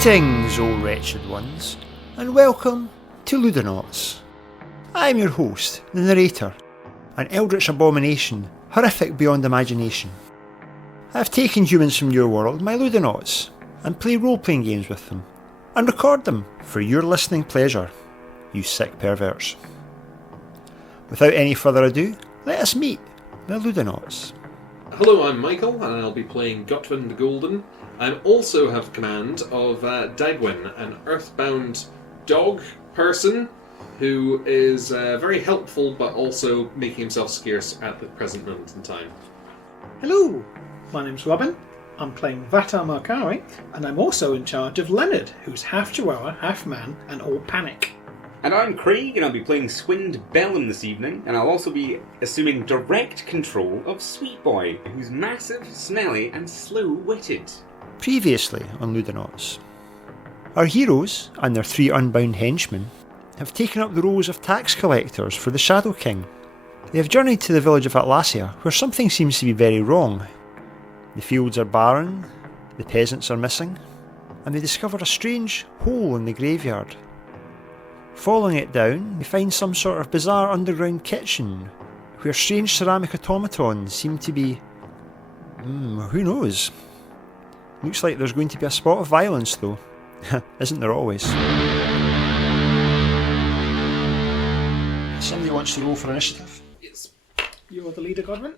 Greetings, O wretched ones, and welcome to Ludonauts. I am your host, the narrator, an eldritch abomination, horrific beyond imagination. I have taken humans from your world, my Ludonauts, and play role-playing games with them, and record them for your listening pleasure, you sick perverts. Without any further ado, let us meet the Ludonauts. Hello, I'm Michael, and I'll be playing Gotwin the Golden. I also have command of Dagwin, an earthbound dog person who is very helpful but also making himself scarce at the present moment in time. Hello, my name's Robin. I'm playing Vatar Markari, and I'm also in charge of Leonard, who's half Chihuahua, half man, and all panic. And I'm Craig, and I'll be playing Swind Bellum this evening, and I'll also be assuming direct control of Sweet Boy, who's massive, smelly, and slow-witted. Previously on Ludonauts, our heroes and their 3 unbound henchmen have taken up the roles of tax collectors for the Shadow King. They have journeyed to the village of Atlassia, where something seems to be very wrong. The fields are barren, the peasants are missing, and they discover a strange hole in the graveyard. Following it down, they find some sort of bizarre underground kitchen, where strange ceramic automatons seem to be... who knows? Looks like there's going to be a spot of violence though. Isn't there always? Somebody wants to roll for initiative? Yes. You're the leader, Godwin?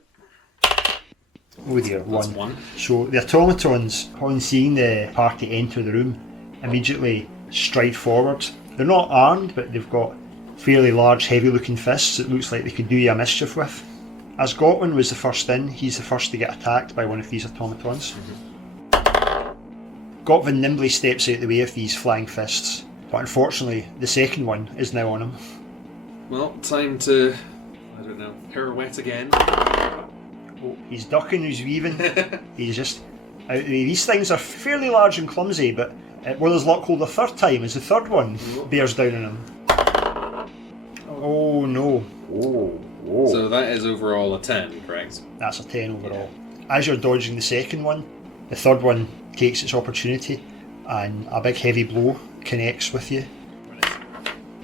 Oh dear, That's one. one. So the automatons, upon seeing the party enter the room, immediately stride forward. They're not armed, but they've got fairly large, heavy-looking fists that looks like they could do you a mischief with. As Gotwin was the first in, he's the first to get attacked by one of these automatons. Gotwin nimbly steps out the way of these flying fists, but unfortunately the second one is now on him. Well, time to, I don't know, pirouette again. Oh, he's ducking, he's weaving, he's just out the way. These things are fairly large and clumsy, but well, there's luck hold the third time as the third one bears down on him. Oh no. Oh. So that is overall a 10, correct? That's a 10 overall. As you're dodging the second one, the third one takes its opportunity and a big heavy blow connects with you.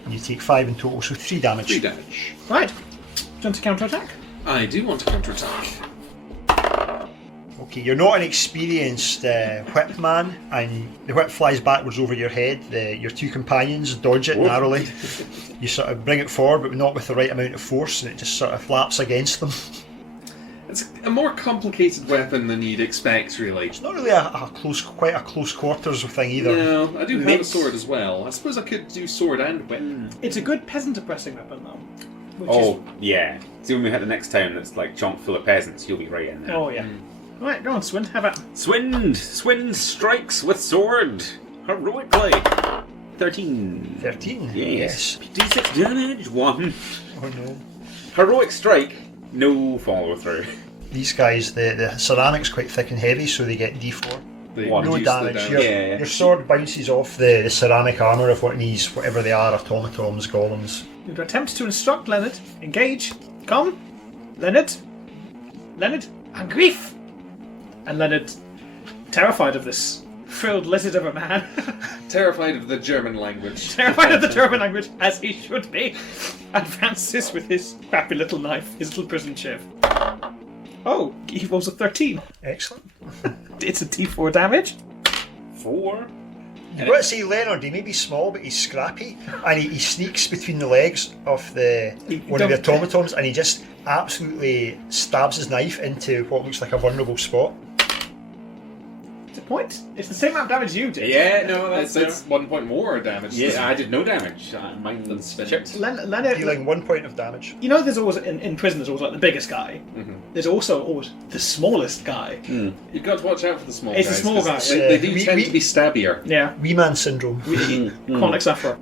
You take 5 in total, so 3 damage. 3 damage. Right. Do you want to counter-attack? I do want to counterattack. Okay, you're not an experienced whip man, and the whip flies backwards over your head. Your 2 companions dodge it narrowly. You sort of bring it forward, but not with the right amount of force, and it just sort of flaps against them. It's a more complicated weapon than you'd expect, really. It's not really quite a close quarters thing either. No, I do have a sword as well. I suppose I could do sword and whip. It's a good peasant-oppressing weapon, though. Yeah. See, when we hit the next town that's like chock full of peasants, you'll be right in there. Oh, yeah. Right, go on, Swind, have it. Swind strikes with sword, heroically. 13. 13? Yes. D6 damage, 1. Oh no. Heroic strike, no follow through. These guys, the ceramic's quite thick and heavy, so they get D4. They One. No reduce the damage. Yeah. Your sword bounces off the ceramic armour of one of these, whatever they are, automatons, golems. You can attempt to instruct Leonard. Engage. Come. Leonard, and grief. And Leonard, terrified of this frilled lizard of a man, Terrified of the German language. terrified of the German language, as he should be, advances with his crappy little knife, his little prison shiv. Oh, he rolls a 13. Excellent. It's a D4 damage. 4. You've got to say Leonard, he may be small, but he's scrappy, and he sneaks between the legs of one of the automatons, and he just absolutely stabs his knife into what looks like a vulnerable spot. It's a point. It's the same amount of damage you did. Yeah, no, It's 1 point more damage. Yeah, I did no damage. Mine That's chipped. Leonard, Dealing 1 point of damage. you know, there's always in prison. There's always like the biggest guy. Mm-hmm. There's also always the smallest guy. You've got to watch out for the small It's guys. the small 'cause guys. They do tend to be stabbier. Yeah, Wee man syndrome. chronic sufferer.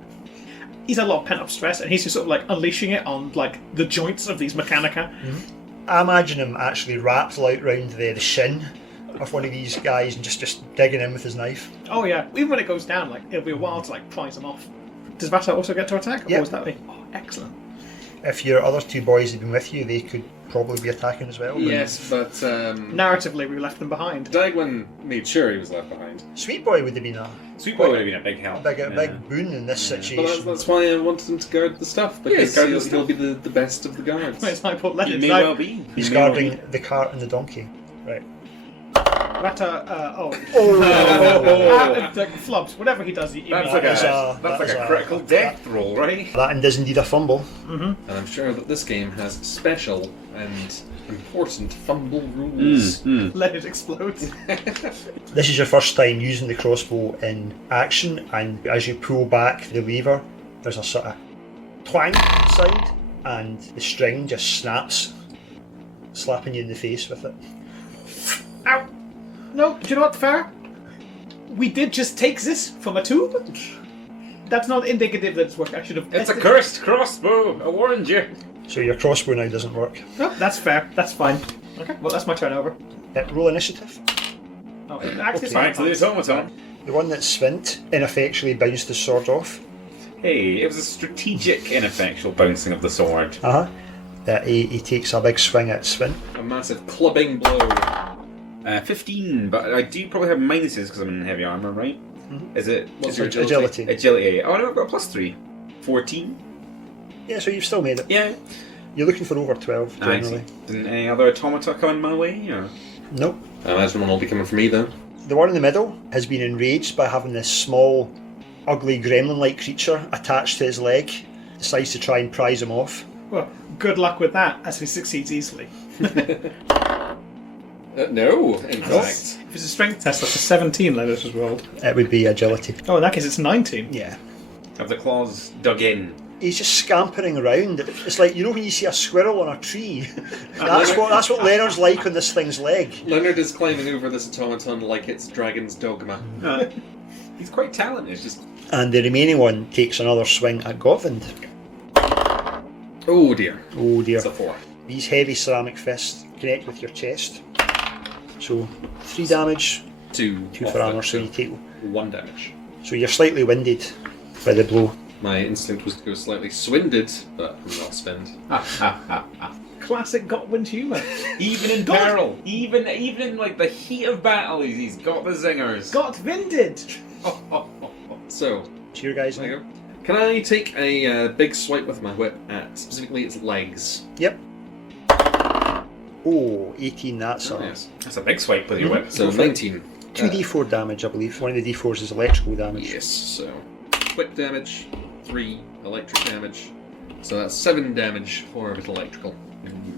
He's had a lot of pent-up stress, and he's just sort of like unleashing it on like the joints of these mechanica. I imagine him actually wrapped out round the shin of one of these guys and just digging in with his knife. Oh yeah, even when it goes down, like it'll be a while to like prise them off. Does Vatar also get to attack? Yep. Or is that me? Oh, excellent. If your other two boys had been with you, they could probably be attacking as well. Yes, but Narratively, we left them behind. Dagwin made sure he was left behind. Sweet Boy would have been a Sweet Boy would have been a big help. big boon in this But situation. that's why I wanted him to guard the stuff, because guard the he'll be the best of the guards. It's my poor Leonard. It may well be. He's It may well guarding the cart and the donkey. Right. Flubs, whatever he does, he That's means- like a critical death roll, right? That is indeed a fumble. And I'm sure that this game has special and important fumble rules. Leonard explodes. This is your first time using the crossbow in action, and as you pull back the lever, there's a sort of twang sound, and the string just snaps, slapping you in the face with it. Ow! No, do you know what, fair? We did just take this from a tube. That's not indicative that it's working. I should have. It's a cursed crossbow. I warned you. So your crossbow now doesn't work. No, that's fair. That's fine. Okay, well, that's my turn over. Roll initiative. Oh, actually, Back to the automaton. The one that Svint ineffectually bounced his sword off. Hey, it was a strategic, ineffectual bouncing of the sword. He takes a big swing at Svint. A massive clubbing blow. 15, but I do probably have minuses because I'm in heavy armour, right? Is it? What's your Agility. Agility. Oh no, I've got a +3. 14. Yeah, so you've still made it. Yeah. You're looking for over 12, generally. Didn't any other automata come my way? Or? Nope. I imagine one will be coming for me then. The one in the middle has been enraged by having this small, ugly gremlin-like creature attached to his leg. Decides to try and prise him off. Well, good luck with that, as he succeeds easily. No, in fact. If it's a strength test, that's a 17 Leonard has rolled. It would be agility. Oh, in that case, it's 19. Yeah. Have the claws dug in? He's just scampering around. It's like, you know when you see a squirrel on a tree? That's what Leonard's like on this thing's leg. Leonard is climbing over this automaton like it's Dragon's Dogma. He's quite talented. Just And the remaining one takes another swing at Gotvind. Oh dear. Oh dear. It's a 4. These heavy ceramic fists connect with your chest. So 3 damage, 2 for armour, so you take. 1 damage. So you're slightly winded by the blow. My instinct was to go slightly swinded, but I'm not spinned. Classic Gotwind humour. even in peril, even in like the heat of battle, he's got the zingers. Gotwinded. So, Cheer, guys. there you go. Can I take a big swipe with my whip at specifically its legs? Yep. Oh, 18, that's Oh, a yes. That's a big swipe with your whip. So 19. 2d4 damage, I believe. One of the d4s is electrical damage. Yes, so quick damage, 3 electric damage. So that's 7 damage for with electrical.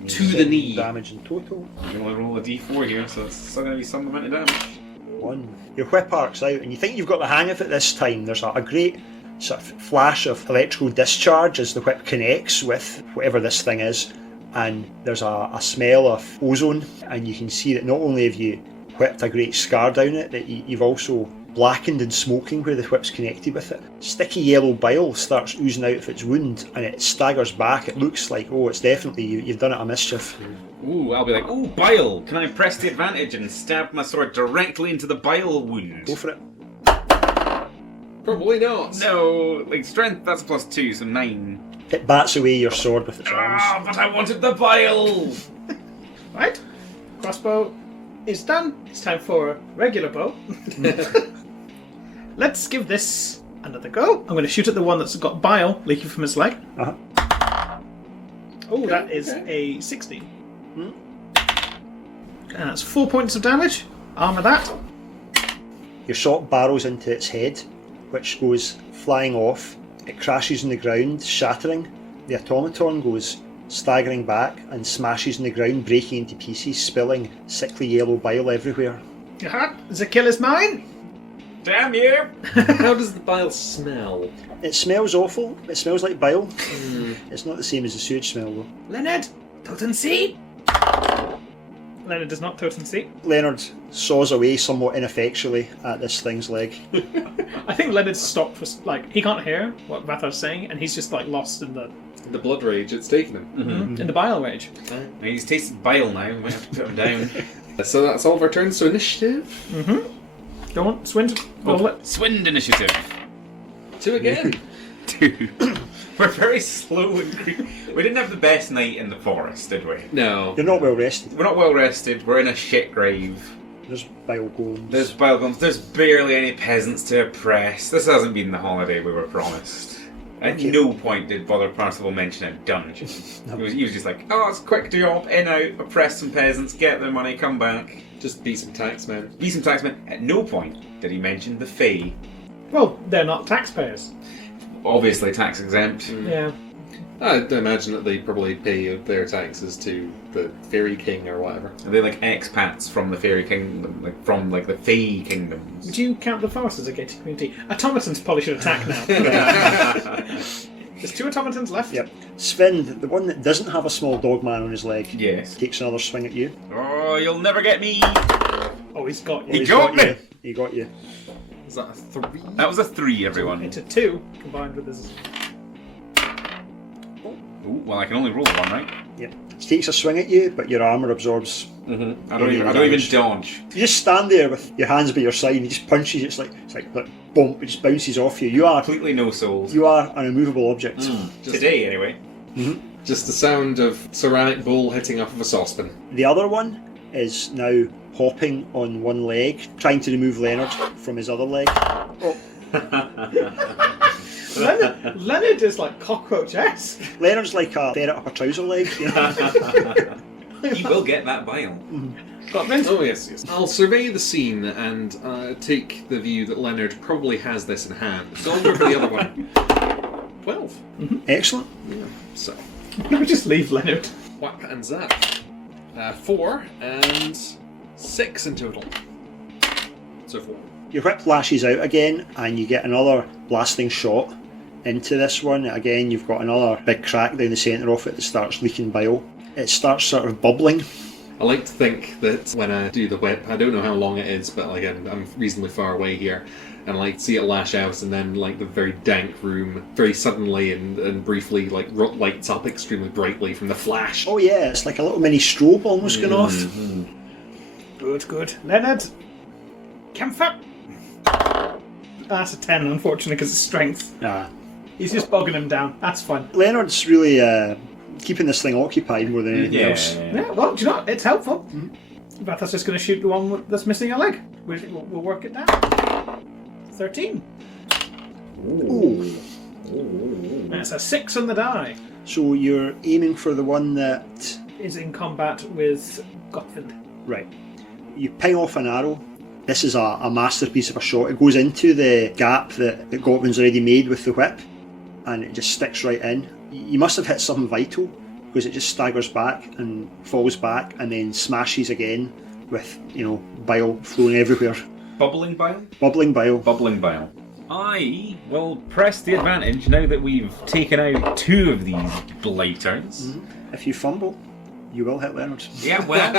To the 7 knee. damage in total. I'm going to roll a d4 here, so it's still going to be some amount of damage. 1. Your whip arcs out, and you think you've got the hang of it this time. There's a great sort of flash of electrical discharge as the whip connects with whatever this thing is, and there's a smell of ozone, and you can see that not only have you whipped a great scar down it, that you've also blackened and smoking where the whip's connected with it. Sticky yellow bile starts oozing out of its wound, and it staggers back. It looks like, oh, it's definitely you've done it a mischief. Ooh, I'll be like, ooh, bile! Can I press the advantage and stab my sword directly into the bile wound? Go for it. Probably not. No, like strength, that's +2, so 9. It bats away your sword with its arms. Ah, but I wanted the bile! Right. Crossbow is done. It's time for a regular bow. Let's give this another go. I'm going to shoot at the one that's got bile leaking from his leg. Uh-huh. Oh, that is a 16. And that's 4 points of damage. Armour that. Your shot barrels into its head, which goes flying off. It crashes on the ground, shattering. The automaton goes staggering back and smashes on the ground, breaking into pieces, spilling sickly yellow bile everywhere. Aha, the kill is mine. Damn you! How does the bile smell? It smells awful. It smells like bile. It's not the same as the sewage smell, though. Leonard, Totem-see. Leonard does not Totem-see. Leonard saws away somewhat ineffectually at this thing's leg. I think Leonard's stopped for, like, he can't hear what Vathar's saying, and he's just, like, lost in the The blood rage it's taken him. in the bile rage. He's tasted bile now, we have to put him down. So that's all of our turns, so initiative. Go on, Swind. Roll it. Swind initiative. 2 again. 2. We're very slow and creepy. We didn't have the best night in the forest, did we? No. You're not well rested. We're not well rested. We're in a shit grave. There's bubblegums. There's bubblegums. There's barely any peasants to oppress. This hasn't been the holiday we were promised. At no point did Brother Parcival mention a dungeon. No. He was just like, oh, it's a quick job, in, out, oppress some peasants, get their money, come back. Just be some taxmen. Be some taxmen. At no point did he mention the Fae. Well, they're not taxpayers. Obviously tax exempt. Yeah. I'd imagine that they probably pay their taxes to the Fairy King or whatever. Are they like expats from the Fairy Kingdom, like from like the Fae Kingdoms? Would you count the forest as a gated community? Automatons probably should attack now. There's 2 automatons left. Yep. Sven, the one that doesn't have a small dog man on his leg, Yes. takes another swing at you. Oh, you'll never get me! Oh, he's got Oh, you. He got me! you. He got you. Is that a 3? That was a 3, everyone. Into 2 combined with his. Ooh, well, I can only roll 1, right? Yep. He takes a swing at you, but your armour absorbs. Mm-hmm. I Any don't even damage. dodge. You just stand there with your hands by your side and he just punches you. It's like boom, it just bounces off you. You are Completely no souls. an immovable object. Today, anyway. Just the sound of ceramic bowl hitting off of a saucepan. The other one is now hopping on one leg, trying to remove Leonard from his other leg. Oh, Leonard is like cockroach-esque. Leonard's like a ferret up a trouser leg. You know? He will get that bile. Oh yes, yes. I'll survey the scene and take the view that Leonard probably has this in hand. So I'll go for the other one. 12. Excellent. Yeah. So, Let me just leave Leonard. whap and zap. 4 and 6 in total. So 4. Your whip lashes out again, and you get another blasting shot into this one. Again, you've got another big crack down the centre of it that starts leaking bile. It starts sort of bubbling. I like to think that when I do the whip, I don't know how long it is, but again, I'm reasonably far away here, and like see it lash out, and then like the very dank room, very suddenly and briefly, like lights up extremely brightly from the flash. Oh yeah, it's like a little mini strobe almost going off. Good, good. Leonard, comfort. That's a 10, unfortunately, because of strength. Ah. He's just bogging him down. That's fine. Leonard's really keeping this thing occupied more than anything else. Yeah, well, do you know what? It's helpful. But that's just going to shoot the one that's missing a leg. We'll work it down. 13. Ooh. That's a 6 on the die. So you're aiming for the one that... Is in combat with Gottfried. Right. You ping off an arrow. This is a masterpiece of a shot. It goes into the gap that Gottman's already made with the whip, and it just sticks right in. You must have hit something vital, because it just staggers back and falls back and then smashes again with, bile flowing everywhere. Bubbling bile? Bubbling bile. Bubbling bile. I will press the advantage now that we've taken out 2 of these blighters. If you fumble, you will hit Leonard. Yeah, well,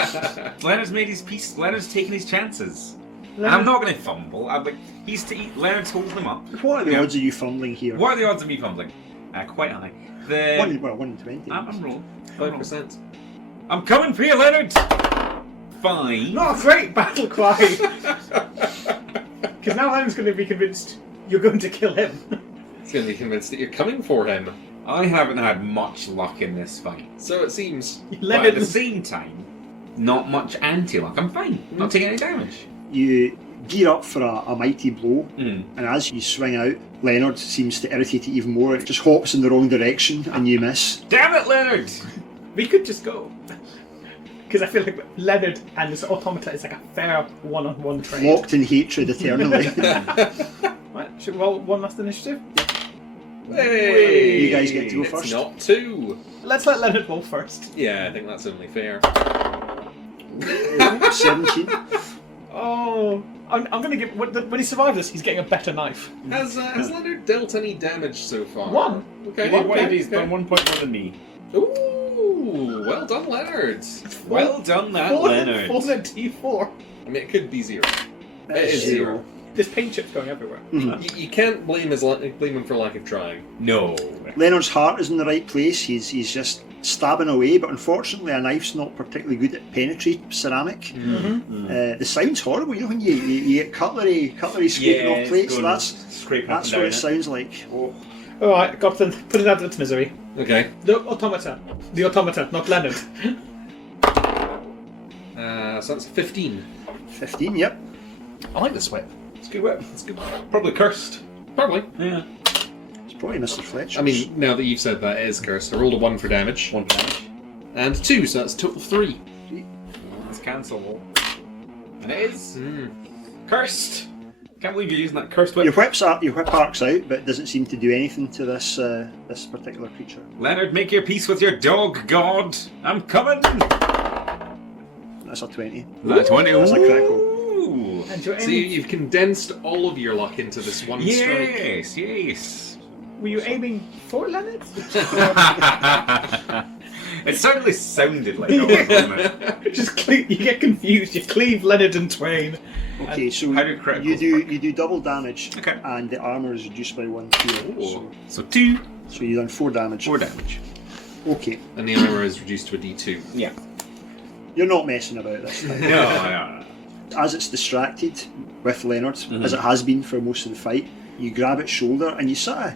Leonard's made his peace. Leonard's taken his chances. And Leonard- I'm not going to fumble. Leonard's holding them up. What are the odds of you fumbling here? What are the odds of me fumbling? Quite high. 1 in 20. I'm rolling. 5%. I'm coming for you, Leonard! 5. Not a great battle cry. Because now Leonard's going to be convinced you're going to kill him. He's going to be convinced that you're coming for him. I haven't had much luck in this fight. So it seems. But at Leonard the same time, not much anti-luck. I'm fine. Not taking any damage. You gear up for a mighty blow, Mm. and as you swing out, Leonard seems to irritate it even more. It just hops in the wrong direction, and you miss. Damn it, Leonard! We could just go. Because I feel like Leonard and this automata is like a fair one-on-one trade. Locked in hatred eternally. Right, should we roll one last initiative? Hey! You guys get to go it's first. Not 2. Let's let Leonard roll first. Yeah, I think that's only fair. 17. Oh, I'm going to give... When he survives this, he's getting a better knife. Has Leonard dealt any damage so far? 1. Okay, He's done 1 point more than me. Ooh, well done, Leonard. Well done, that Leonard. 4 and D4. I mean, it could be 0. It is 0. There's paint chips going everywhere. You can't blame him for lack of trying. No. Leonard's heart is in the right place. He's just stabbing away, but unfortunately a knife's not particularly good at penetrating ceramic. The sound's horrible, when you get cutlery scraping off plates. That's scraping what it sounds like. Oh. Alright, Gopton, put it out of its misery. Okay. The automata. The automata, not Leonard. So that's 15. 15, yep. I like this whip. It's a good whip. It's good. Probably cursed. Probably. Yeah. It's probably Mr. Fletcher. I mean, now that you've said that, it is cursed. I rolled a 1 for damage. 1 damage. And 2, so that's a total of 3. That's cancelable. And it is cursed. Can't believe you're using that cursed whip. your whip arcs out, but it doesn't seem to do anything to this this particular creature. Leonard, make your peace with your dog, God. I'm coming. That's a 20. That 20. That's a critical. Ooh. And your So you've condensed all of your luck into this one stroke. Yes, yes. Were you aiming for Leonard? It certainly sounded like it, wasn't it? Just you get confused. You cleave Leonard in twain. Okay, so how do criticals you do double damage, Okay. and the armor is reduced by 1 tier. So 2. So you done 4 damage. 4 damage. Okay, And the armor is reduced to a D2. Yeah. you're not messing about this time. No. As it's distracted with Leonard, as it has been for most of the fight, you grab its shoulder and you sort of,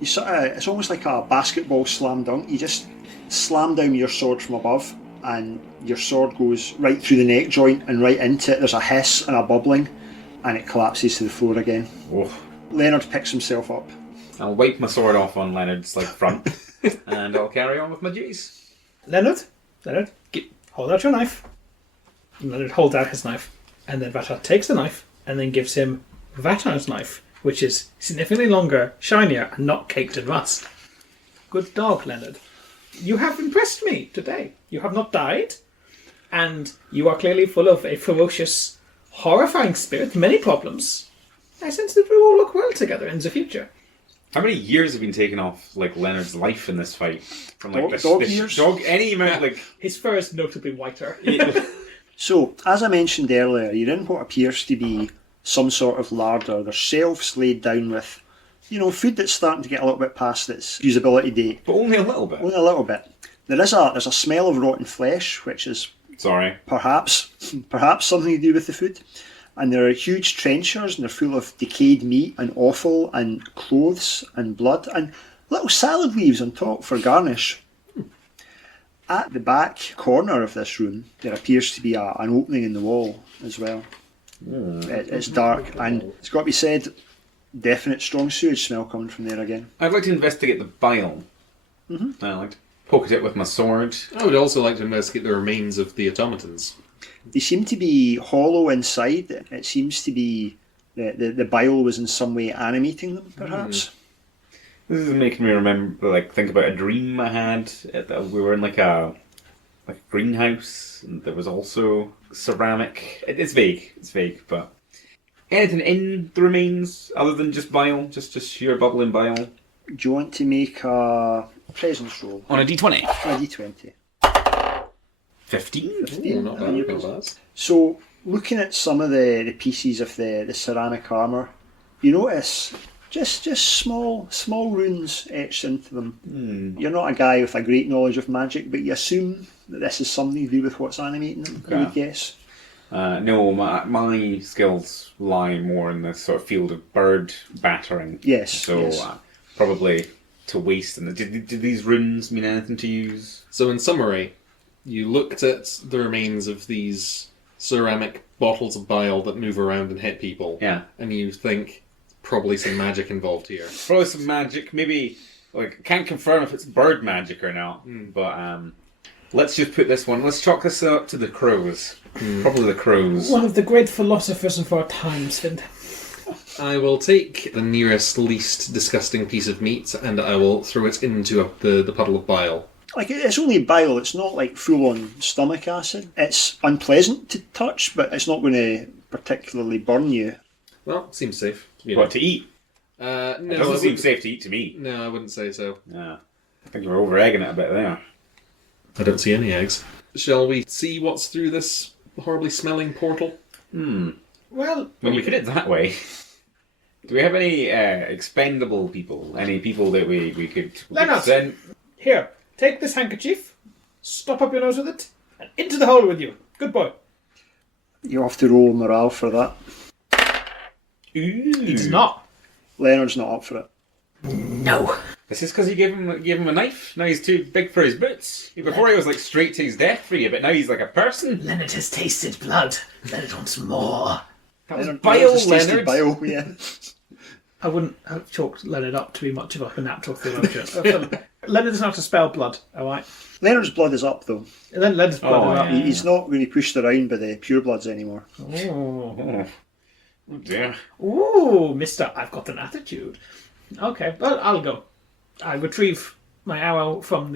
it's almost like a basketball slam dunk. You just slam down your sword from above, and your sword goes right through the neck joint and right into it. There's a hiss and a bubbling, and it collapses to the floor again. Oh. Leonard picks himself up. I'll wipe my sword off on Leonard's front, and I'll carry on with my duties. Leonard, hold out your knife. And Leonard holds out his knife, and then Vatar takes the knife and then gives him Vatar's knife, which is significantly longer, shinier, and not caked in rust. Good dog, Leonard. You have impressed me today. You have not died, and you are clearly full of a ferocious, horrifying spirit, many problems. I sense that we will look well together in the future. How many years have been taken off Leonard's life in this fight? From Dog years? Dog, any amount His fur is notably whiter. So, as I mentioned earlier, you're in what appears to be some sort of larder. There's shelves laid down with, food that's starting to get a little bit past its usability date. but only a little bit. Only a little bit. There's a smell of rotten flesh, which is Sorry. perhaps something to do with the food. And there are huge trenchers, and they're full of decayed meat and offal and clothes and blood and little salad leaves on top for garnish. At the back corner of this room, there appears to be an opening in the wall as well. It's dark, and it's got to be said, definite strong sewage smell coming from there again. I'd like to investigate the bile. Mm-hmm. I'd like to poke at it with my sword. I would also like to investigate the remains of the automatons. They seem to be hollow inside. It seems to be the bile was in some way animating them, perhaps. This is making me remember, think about a dream I had. We were in a greenhouse, and there was also ceramic. It's vague, but anything in the remains other than just bile, just sheer bubbling bile. Do you want to make a presence roll? On a d20. A d20. 15? Ooh, not bad. Not bad. So, looking at some of the pieces of the ceramic armour, you notice just small runes etched into them. You're not a guy with a great knowledge of magic, but you assume that this is something to do with what's animating them, I would guess. No, my skills lie more in the sort of field of bird battering. Yes. So, yes. probably to waste them. Did these runes mean anything to use? So in summary, you looked at the remains of these ceramic bottles of bile that move around and hit people. Yeah. And you think probably some magic involved here. Probably some magic. Maybe, can't confirm if it's bird magic or not. But let's just put this one. Let's chalk this up to the crows. Probably the crows. One of the great philosophers of our times, Finn. I will take the nearest, least disgusting piece of meat and I will throw it into the puddle of bile. It's only bile, it's not full-on stomach acid. It's unpleasant to touch, but it's not going to particularly burn you. Well, seems safe. What, to eat? No, It doesn't seem safe to eat to me. No, I wouldn't say so. Yeah. I think you're over-egging it a bit there. I don't see any eggs. Shall we see what's through this horribly smelling portal? Well, When you put it that way, do we have any expendable people? Any people that we could Leonard! send? here, take this handkerchief, stop up your nose with it, and into the hole with you. Good boy. You have to roll morale for that. Ooh. He does not. Leonard's not up for it. No. This is because you gave him a knife. Now he's too big for his boots. Before he was like straight to his death for you, but now he's like a person. Leonard has tasted blood. Leonard wants more. That was Leonard bile, has tasted Leonard. bile, yeah. I wouldn't have chalked Leonard up to be much of a natural theologian. Leonard doesn't have to spell blood, alright? Leonard's blood is up, though. Leonard's blood is up. yeah. He's not going to be pushed around by the purebloods anymore. Oh. Oh dear. Ooh, mister, I've got an attitude. Okay, well, I'll go. I retrieve my arrow from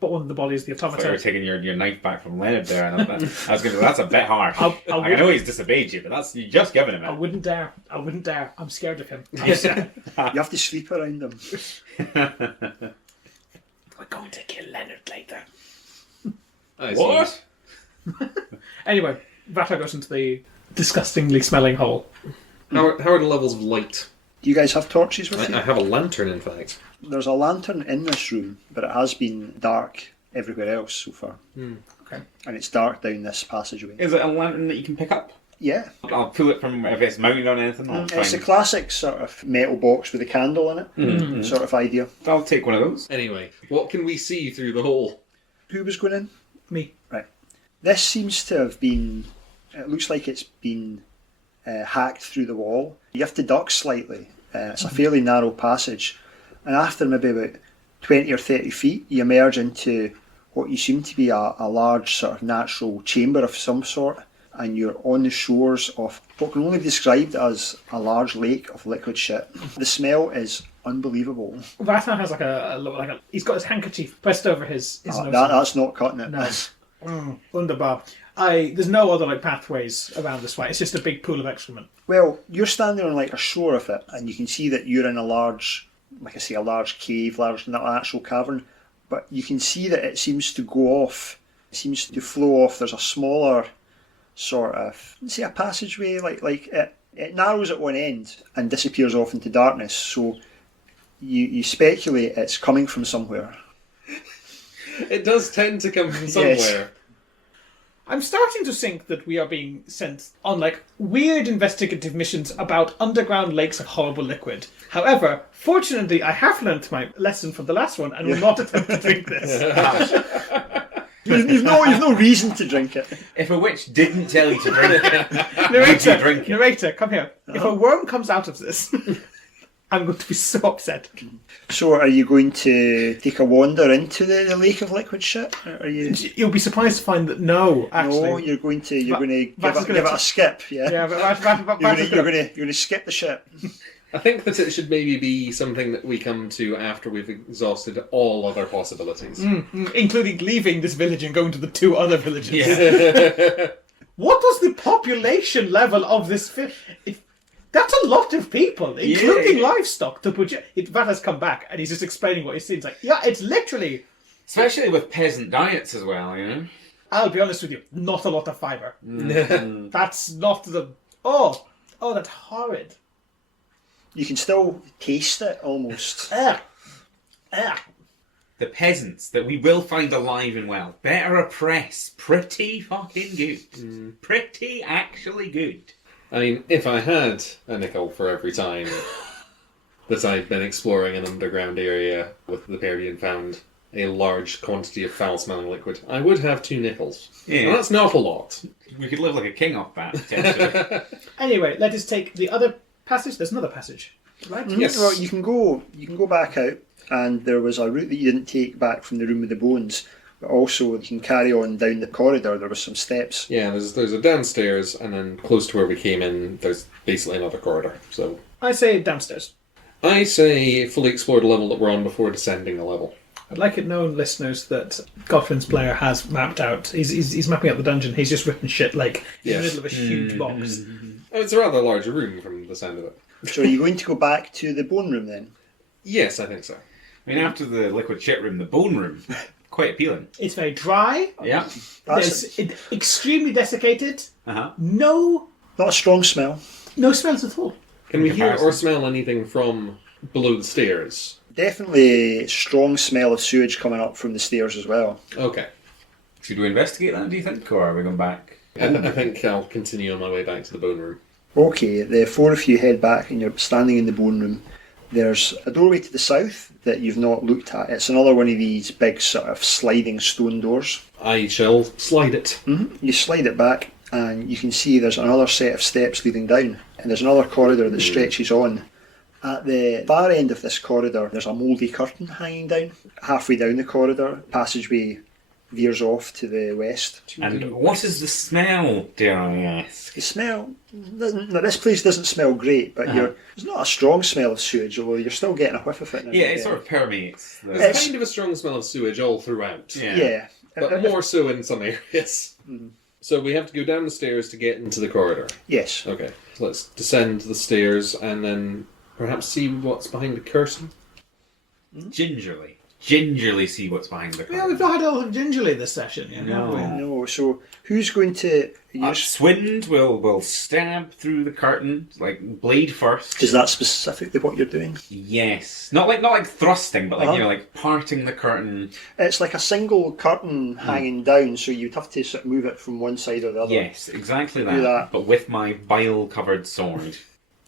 one of the bodies, the I thought you were automaton. taking your knife back from Leonard there, and I was going to. That's a bit harsh. I know he's disobeyed you, but you just given him I it. wouldn't dare. I'm scared of him. You have to sleep around him. We're going to kill Leonard later. I see. What? Anyway, Vata goes into the disgustingly smelling hole. How are the levels of light? Do you guys have torches with I you? have a lantern, in fact. There's a lantern in this room, but it has been dark everywhere else so far. Okay. And it's dark down this passageway. Is it a lantern that you can pick up? Yeah. I'll pull it from if it's mounted on anything. It's a classic sort of metal box with a candle in it, sort of idea. I'll take one of those. Anyway, what can we see through the hole? Who was going in? Me. Right. This seems to have been... It looks like it's been hacked through the wall. You have to duck slightly. It's a fairly narrow passage. And after maybe about 20 or 30 feet, you emerge into what you seem to be a large sort of natural chamber of some sort. And you're on the shores of what can only be described as a large lake of liquid shit. The smell is unbelievable. Vata has he's got his handkerchief pressed over his nose. That's not cutting it. No. Wunderbar. There's no other pathways around this way. It's just a big pool of excrement. Well, you're standing on a shore of it, and you can see that you're in a large, a large cave, large natural cavern. But you can see that it seems to go off. It seems to flow off. There's a smaller sort of, let's say, a passageway. It narrows at one end and disappears off into darkness. So you speculate it's coming from somewhere. It does tend to come from somewhere. Yes. I'm starting to think that we are being sent on weird investigative missions about underground lakes of horrible liquid. However, fortunately, I have learnt my lesson from the last one and will not attempt to drink this. You've no reason to drink it. If a witch didn't tell you to drink it, Narrator, drink it? narrator, come here. If a worm comes out of this, I'm going to be so upset. So are you going to take a wander into the lake of liquid shit? Are you? You'll be surprised to find that no, actually. No, you're going to give Vata's it a skip. Yeah. Yeah, but You're going to skip the shit. I think that it should maybe be something that we come to after we've exhausted all other possibilities. including leaving this village and going to the two other villages. What was the population level of this that's a lot of people, including livestock. To put Vata's come back and he's just explaining what he's seen. It's it's literally. Especially with peasant diets as well, you know. I'll be honest with you, not a lot of fibre. That's not the. Oh, that's horrid. You can still taste it almost. The peasants that we will find alive and well. Better oppress. Pretty fucking good. Pretty actually good. I mean, if I had a nickel for every time that I've been exploring an underground area with the pair being found a large quantity of foul-smelling liquid, I would have 2 nickels. Yeah. And that's not a lot. We could live like a king off that, potentially. Anyway, let us take the other passage. There's another passage, right? Yes. Well, you can go back out, and there was a route that you didn't take back from the room with the bones. But also, you can carry on down the corridor. There was some steps. Yeah, there's a downstairs, and then close to where we came in, there's basically another corridor. So I say downstairs. I say fully explore the level that we're on before descending the level. I'd like it known, listeners, that Godwin's player has mapped out. He's mapping out the dungeon. He's just written shit in the middle of a huge box. Oh, it's a rather large room from the sound of it. So are you going to go back to the bone room then? Yes, I think so. I mean, after the liquid shit room, the bone room, quite appealing. It's very dry. Yeah. It's extremely desiccated. Uh-huh. No Not a strong smell. smells at all. Can we hear comparison. or smell anything from below the stairs? Definitely strong smell of sewage coming up from the stairs as well. Okay. Should we investigate that, do you think, or are we going back? I think I'll continue on my way back to the bone room. Okay, the 4 of you head back and you're standing in the bone room. There's a doorway to the south that you've not looked at. It's another one of these big sort of sliding stone doors. I shall slide it. You slide it back and you can see there's another set of steps leading down. And there's another corridor that stretches on. At the far end of this corridor, there's a mouldy curtain hanging down. Halfway down the corridor, passageway veers off to the west. And what is the smell, dare I ask? The smell doesn't. Now, this place doesn't smell great, but there's not a strong smell of sewage, although you're still getting a whiff of it now. Yeah, it sort of permeates. There's kind of a strong smell of sewage all throughout. Yeah. But more so in some areas. So we have to go down the stairs to get into the corridor. Yes. Okay. So let's descend the stairs and then perhaps see what's behind the curtain. Gingerly see what's behind the curtain. Yeah, we've not had all of gingerly this session, you know. No, so who's going to use... Swind will stab through the curtain, like blade first. Is that specifically what you're doing? Yes. Not like thrusting, but like, like parting the curtain. It's like a single curtain hanging down, so you'd have to sort of move it from one side or the other. Yes, exactly Do that. But with my bile-covered sword.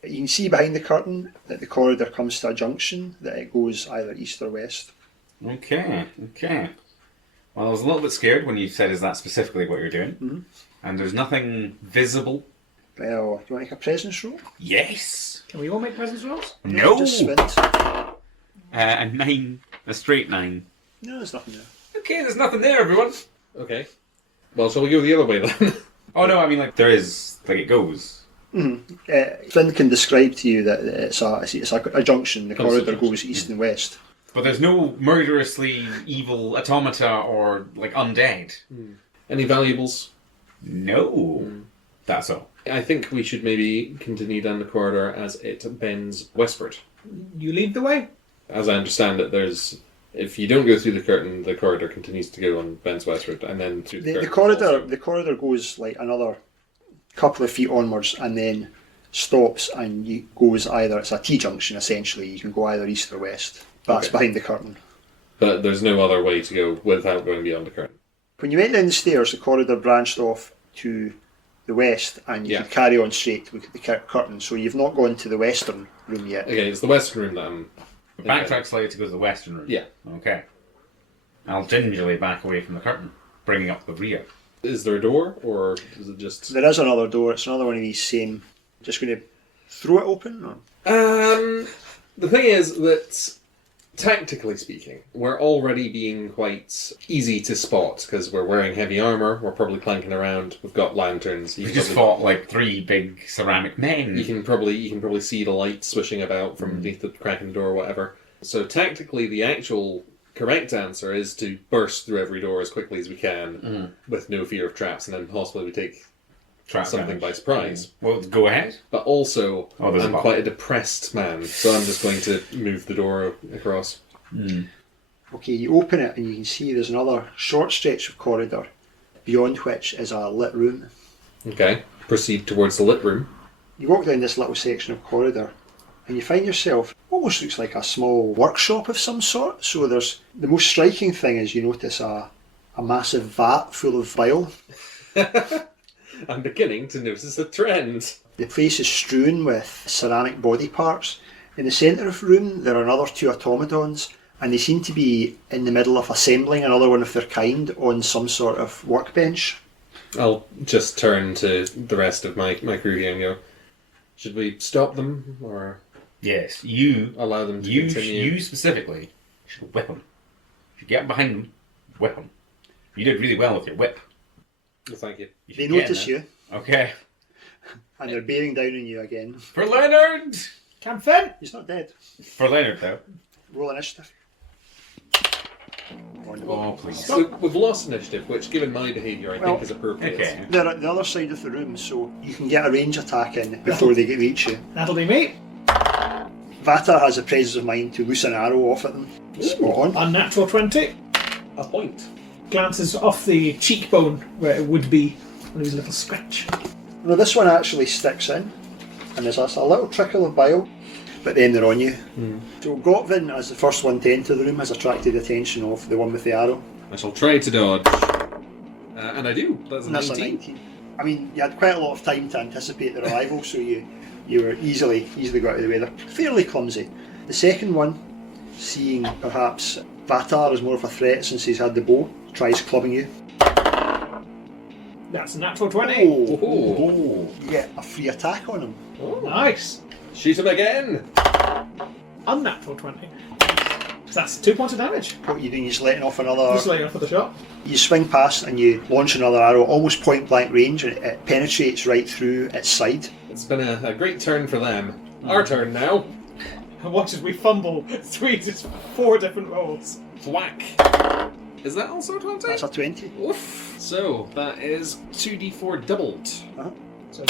You can see behind the curtain that the corridor comes to a junction, that it goes either east or west. Okay. Well, I was a little bit scared when you said, is that specifically what you're doing? And there's nothing visible. Well, do you want to make a presence roll? Yes! Can we all make presence rolls? No! Just Swind. A 9. A straight 9. No, there's nothing there. Okay, there's nothing there, everyone. Okay. Well, shall we go the other way then? Oh no, I mean like there is, like it goes. Flynn can describe to you that it's a junction. The corridor goes east and west. But there's no murderously evil automata or like undead. Any valuables? No. That's all. I think we should maybe continue down the corridor as it bends westward. You lead the way. As I understand it, if you don't go through the curtain, the corridor continues to go and bends westward, and then through the curtain. The corridor goes like another couple of feet onwards, and then stops and goes either. It's a T-junction essentially. You can go either east or west. That's behind the curtain. But there's no other way to go without going beyond the curtain. When you went down the stairs, the corridor branched off to the west, and you could carry on straight to look at the curtain. So you've not gone to the western room yet. Okay, it's the western room that I'm... Backtrack slightly to go to the western room. Yeah. Okay. I'll gingerly back away from the curtain, bringing up the rear. Is there a door, or is it just... There is another door. It's another one of these same... Just going to throw it open? Or? The thing is that, tactically speaking, we're already being quite easy to spot, because we're wearing heavy armour, we're probably planking around, we've got lanterns. We just fought like 3 big ceramic men. You can probably see the light swishing about from beneath the crack in the door or whatever. So tactically, the actual correct answer is to burst through every door as quickly as we can, with no fear of traps, and then possibly we take something by surprise. Well, go ahead. But also, I'm a quite a depressed man, so I'm just going to move the door across. Okay, you open it and you can see there's another short stretch of corridor, beyond which is a lit room. Okay, proceed towards the lit room. You walk down this little section of corridor and you find yourself, almost looks like a small workshop of some sort. So there's, the most striking thing is you notice a massive vat full of bile. I'm beginning to notice a trend. The place is strewn with ceramic body parts. In the centre of the room there are another 2 automatons, and they seem to be in the middle of assembling another one of their kind on some sort of workbench. I'll just turn to the rest of my crew here and go, should we stop them, or Yes, you allow them to continue? You specifically should whip them. You get behind them, whip them. You did really well with your whip. Well, thank you. They notice you, Okay. and they're bearing down on you again. For Leonard! Camp Finn! He's not dead. For Leonard, though. Roll initiative. Oh, please. So we've lost initiative, which, given my behaviour, I think is appropriate. Okay. They're at the other side of the room, so you can get a range attack in before they get reach you. That'll be me. Vata has a presence of mind to loose an arrow off at them. Spot on. Unnatural 20. A point. Glances off the cheekbone where it would be when there's a little scratch. Now this one actually sticks in, and there's a little trickle of bile, but then they're on you. So Gotvin, as the first one to enter the room, has attracted the attention of the one with the arrow. I shall try to dodge. And I do. That's a And that's 19. a 19. I mean, you had quite a lot of time to anticipate their arrival, so you were easily got out of the way. They're fairly clumsy. The second one, seeing perhaps Vatar is more of a threat since he's had the bow, tries clubbing you. That's a natural 20. Oh. You get a free attack on him. Nice. Shoot him again. Unnatural 20. So that's 2 points of damage. What are you doing? You're just letting off another... Just laying off for the shot. You swing past and you launch another arrow, almost point blank range, and it penetrates right through its side. It's been a great turn for them. Our turn now. And watch as we fumble 4 different rolls. Whack. Is that also 20? That's a 20. Oof. So, that is 2d4 doubled. Uh-huh. So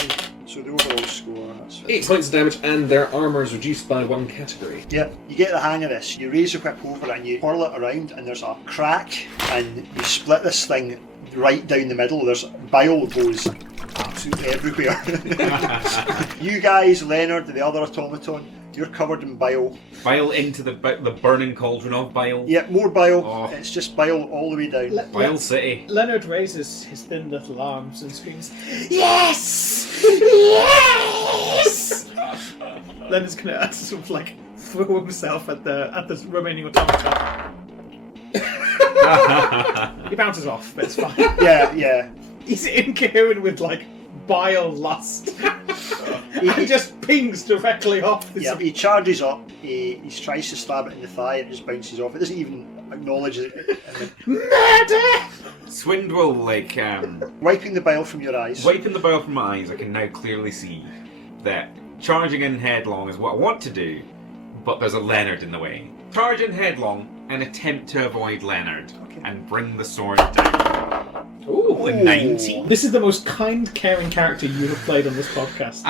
So the overall score, that's 8 points of damage, and their armour is reduced by 1 category. yeah, you get the hang of this. You raise the whip over and you whirl it around, and there's a crack, and you split this thing right down the middle. There's bile goes absolutely everywhere. You guys, Leonard, the other automaton, you're covered in bile. Bile into the burning cauldron of bile. Yeah, more bile. Oh. It's just bile all the way down. Bile City. Leonard raises his thin little arms and screams, "Yes! Yes!" Leonard's gonna sort of like throw himself at the remaining automaton. He bounces off, but it's fine. Yeah. He's incoherent with like bile lust. He just pings directly off the Yeah, he charges up, he tries to stab it in the thigh, and it just bounces off. It doesn't even acknowledge it. Murder! Swind will Wiping the bile from your eyes. wiping the bile from my eyes. I can now clearly see that charging in headlong is what I want to do, but there's a Leonard in the way. Charge in headlong and attempt to avoid Leonard and bring the sword down. Ooh, A 19. This is the most kind, caring character you have played on this podcast.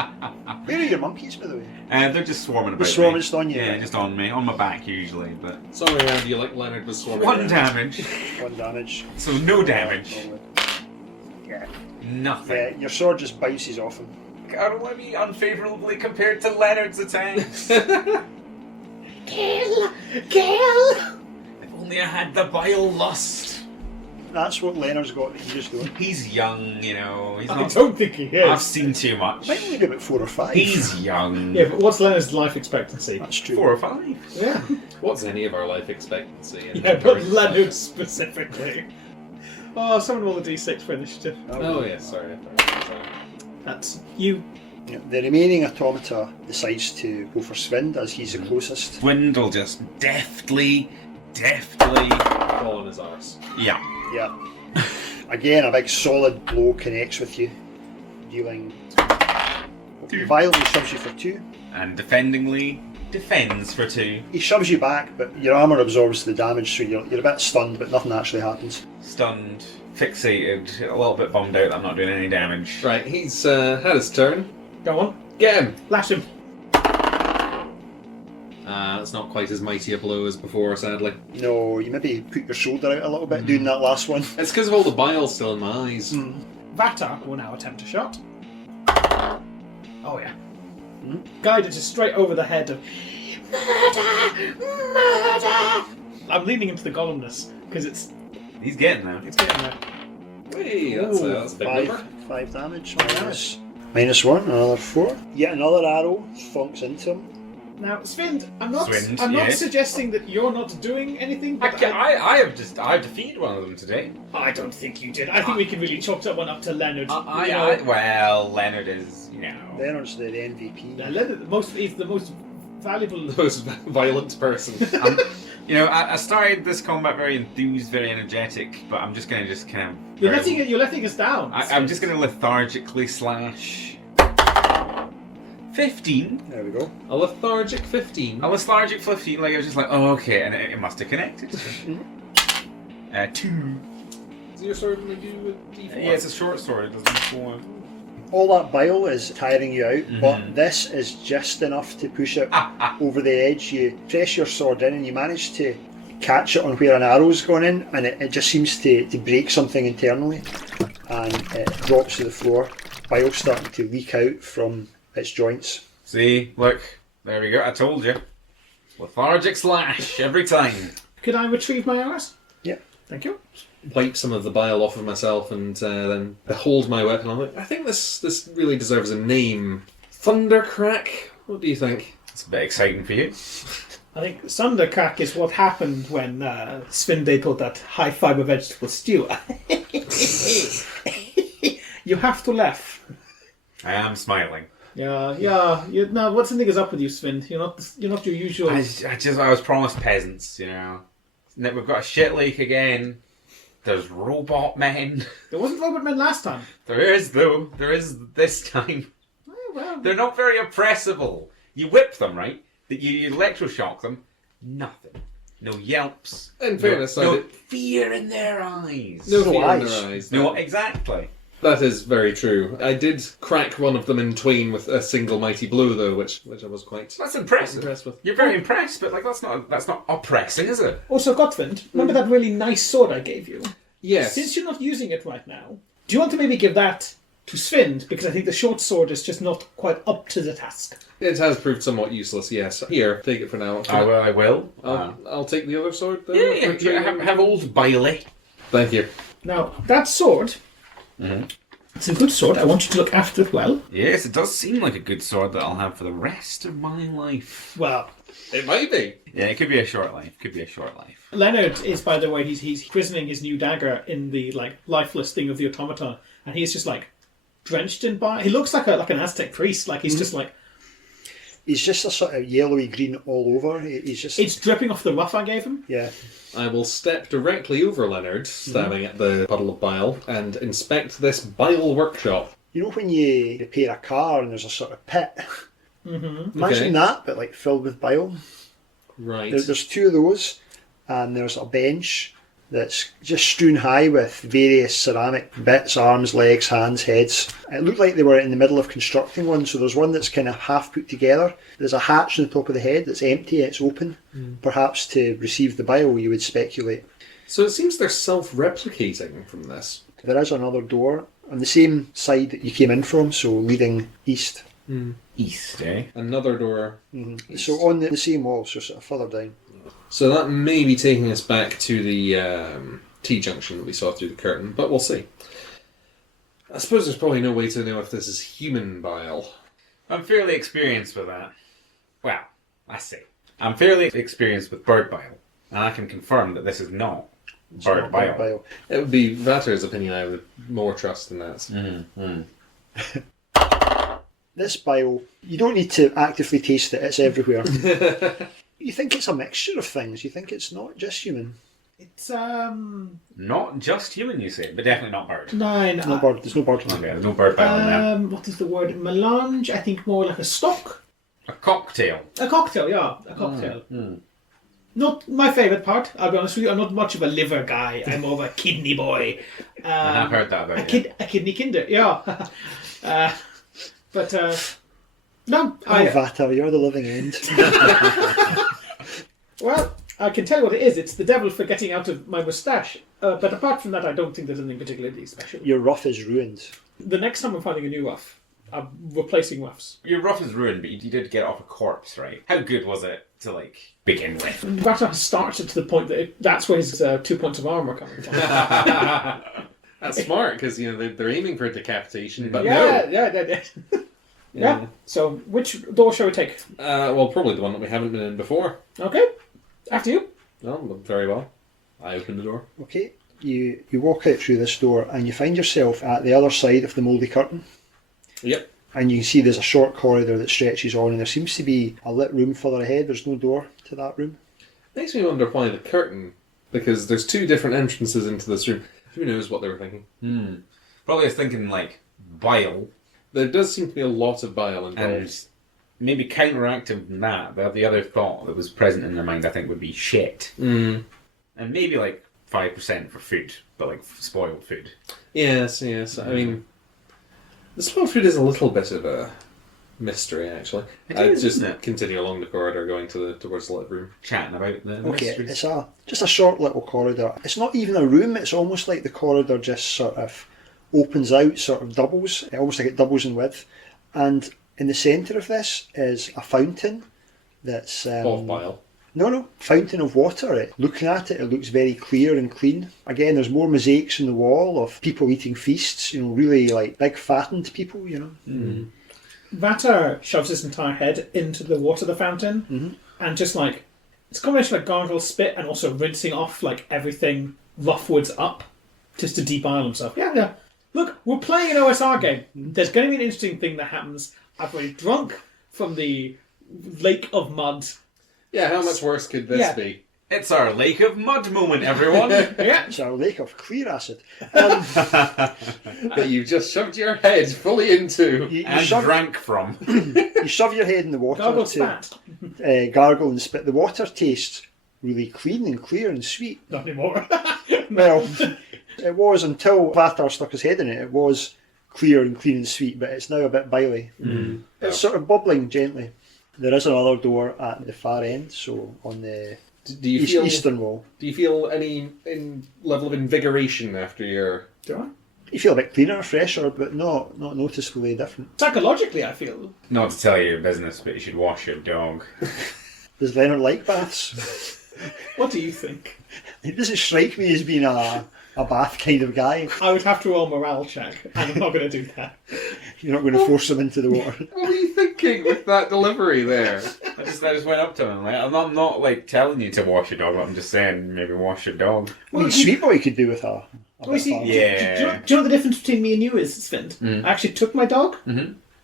Where are your monkeys, by the way? They're just swarming about. They're swarming me. just on you. Yeah, just on me, on my back usually, but Sorry, Andy, like Leonard was swarming. 1 damage, 1 damage. so no damage, Yeah. nothing. Yeah, your sword just bounces off him. I don't want to be unfavourably compared to Leonard's attacks. Kill! Kill! If only I had the bile lust. That's what Leonard's got that you just don't. He's young, you know. He's I not. don't think he is. I've seen too much. Might only be about 4 or 5. He's young. Yeah, but what's Leonard's life expectancy? That's true. 4 or 5. Yeah. What's any of our life expectancy? in Yeah, but current Leonard specifically. Oh, someone roll a d6 for initiative. Oh, yeah, sorry. That's you. Yeah, the remaining automata decides to go for Swind as he's the closest. Swind will just deftly. Fall on his arse. Yeah. Yeah. Again, a big solid blow connects with you, dealing. Violently shoves you for 2. And defendingly defends for 2. He shoves you back, but your armour absorbs the damage, so you're a bit stunned, but nothing actually happens. Stunned, fixated, a little bit bummed out that I'm not doing any damage. Right, he's had his turn. Go on. Get him! Lash him. It's not quite as mighty a blow as before, sadly. No, you maybe put your shoulder out a little bit doing that last one. It's because of all the bile still in my eyes. Vatar will now attempt a shot. Oh yeah. Guided just straight over the head of murder! Murder! I'm leaning into the golemness because it's He's getting there. getting there. Hey, that's a big number. 5 damage. -1, another 4. Yet another arrow thunks into him. Now, Svind, I'm not Swind, suggesting that you're not doing anything, but I've defeated one of them today. I don't think you did. I think we can really chalk that one up to Leonard. Well, Leonard is, you know. Leonard's the MVP. Leonard, he's the most valuable. The most violent person. You know, I started this combat very enthused, very energetic, but I'm just going to kind of... You're letting us down. I'm just going to lethargically slash... 15. There we go. A lethargic 15. A lethargic 15, like I was just like, oh, okay, and it must have connected. 2. Does your sword only do a d4? Yeah, it's a short sword, it doesn't 4. All that bile is tiring you out, but this is just enough to push it over the edge. You press your sword in and you manage to catch it on where an arrow's gone in, and it just seems to break something internally, and it drops to the floor. Bile starting to leak out from its joints. See, look, there we go, I told you. Lethargic slash, every time. Could I retrieve my arrows? Yeah. Thank you. Wipe some of the bile off of myself and then behold my weapon. I'm like, I think this really deserves a name. Thundercrack? What do you think? It's a bit exciting for you. I think Sundercrack is what happened when Svinde thought that high fibre vegetable stew. You have to laugh. I am smiling. Yeah. Now, what something is up with you, Svind? You're not your usual. I was promised peasants, you know. We've got a shit leak again. There's robot men. There wasn't robot men last time. There is, though. There is this time. Oh, well. They're not very oppressible. You whip them, right? You electroshock them. Nothing. No yelps. In fairness, no fear in their eyes. No No fear in eyes. their eyes. No, exactly. That is very true. I did crack one of them in twain with a single mighty blow, though, which I was quite That's impressive. impressed with. You're very impressed, but that's not oppressing, is it? Also, Gottvind, remember that really nice sword I gave you? Yes. Since you're not using it right now, do you want to maybe give that to Svind? Because I think the short sword is just not quite up to the task. It has proved somewhat useless, yes. Here, take it for now. I will. I'll take the other sword, then. Yeah. Have old Biley. Thank you. Now, that sword, it's a good sword. I want you to look after it well. Yes, it does seem like a good sword that I'll have for the rest of my life. Well, It might be. Yeah, it could be a short life. Leonard is, by the way, he's prisoning his new dagger in the lifeless thing of the automaton, and he's just drenched in bile. He looks like an Aztec priest. He's just He's just a sort of yellowy green all over. He's just... It's dripping off the ruff I gave him. Yeah. I will step directly over Leonard, stabbing at the puddle of bile, and inspect this bile workshop. You know when you repair a car and there's a sort of pit? Imagine that, but filled with bile. Right. There's two of those, and there's a bench that's just strewn high with various ceramic bits, arms, legs, hands, heads. It looked like they were in the middle of constructing one, so there's one that's kind of half put together. There's a hatch on the top of the head that's empty, it's open, perhaps to receive the bile, you would speculate. So it seems they're self-replicating from this. There is another door on the same side that you came in from, so leading east. East, eh? Another door. So on the same wall, so sort of further down. So that may be taking us back to the T-junction that we saw through the curtain, but we'll see. I suppose there's probably no way to know if this is human bile. I'm fairly experienced with that. Well, I say. I'm fairly experienced with bird bile, and I can confirm that this is not bird bile. It would be Vater's opinion I would more trust in that. This bile, you don't need to actively taste it, it's everywhere. You think it's a mixture of things, you think it's not just human. It's Not just human, you say, but definitely not bird. nine. There's no bird. Okay, there's no bird bile in there. What is the word? Melange. I think more like a stock. A cocktail. A cocktail, yeah, a cocktail. Not my favourite part. I'll be honest with you. I'm not much of a liver guy. I'm more of a kidney boy. I have heard that about you. A kidney kinder, yeah. But no, Vater, you're the living end. Well, I can tell you what it is. It's the devil for getting out of my moustache. But apart from that, I don't think there's anything particularly special. Your ruff is ruined. The next time I'm finding a new ruff, I'm replacing ruffs. Your ruff is ruined, but you did get off a corpse, right? How good was it to, begin with? Vatar has started to the point that that's where his 2 points of armour are coming from. That's smart, because they're aiming for decapitation, but no. Yeah. So, which door shall we take? Well, probably the one that we haven't been in before. Okay. After you. Well, very well. I open the door. Okay, you walk out through this door and you find yourself at the other side of the mouldy curtain. Yep. And you can see there's a short corridor that stretches on, and there seems to be a lit room further ahead. There's no door to that room. Makes me wonder why the curtain, because there's two different entrances into this room. Who knows what they were thinking? Probably was thinking, bile. There does seem to be a lot of bile involved. And maybe counteracting that, the other thought that was present in their mind, I think, would be shit. And maybe 5% for food, but spoiled food. Yes. I mean, the spoiled food is a little bit of a mystery, actually. I just continue along the corridor, going towards the lit room, chatting about the Okay, mysteries. it's just a short little corridor. It's not even a room. It's almost like the corridor just sort of opens out, sort of doubles, almost like it doubles in width. And in the centre of this is a fountain that's... of bile. No, fountain of water. Looking at it, it looks very clear and clean. Again, there's more mosaics on the wall of people eating feasts, really big fattened people, Vatar shoves his entire head into the water of the fountain and just It's a combination of like gargle spit and also rinsing off like everything roughwards up just to debile himself. Yeah. Look, we're playing an OSR game. There's going to be an interesting thing that happens. I've already drunk from the lake of mud. Yeah, how much worse could this be? It's our lake of mud moment, everyone. Yeah. It's our lake of clear acid. That you've just shoved your head fully into. You and shove, drank from. you shove your head in the water Gargle to spat. gargle and spit. The water tastes really clean and clear and sweet. Not anymore. Well, it was until Vatar stuck his head in it. It was clear and clean and sweet, but it's now a bit biley. It's sort of bubbling gently. There is another door at the far end, so on the Do you feel eastern wall. Do you feel any level of invigoration after your? Do I? You feel a bit cleaner, fresher, but not noticeably different. Psychologically, I feel. Not to tell you your business, but you should wash your dog. Does Leonard like baths? What do you think? It doesn't strike me as being a bath kind of guy. I would have to roll a morale check, and I'm not going to do that. You're not going to force him into the water. What were you thinking with that delivery there? I just went up to him. Like, I'm not like telling you to wash your dog. I'm just saying maybe wash your dog. I mean, Sweet Boy could do with a Well, you see, bath. Yeah. do you know the difference between me and you is, Sven? I actually took my dog,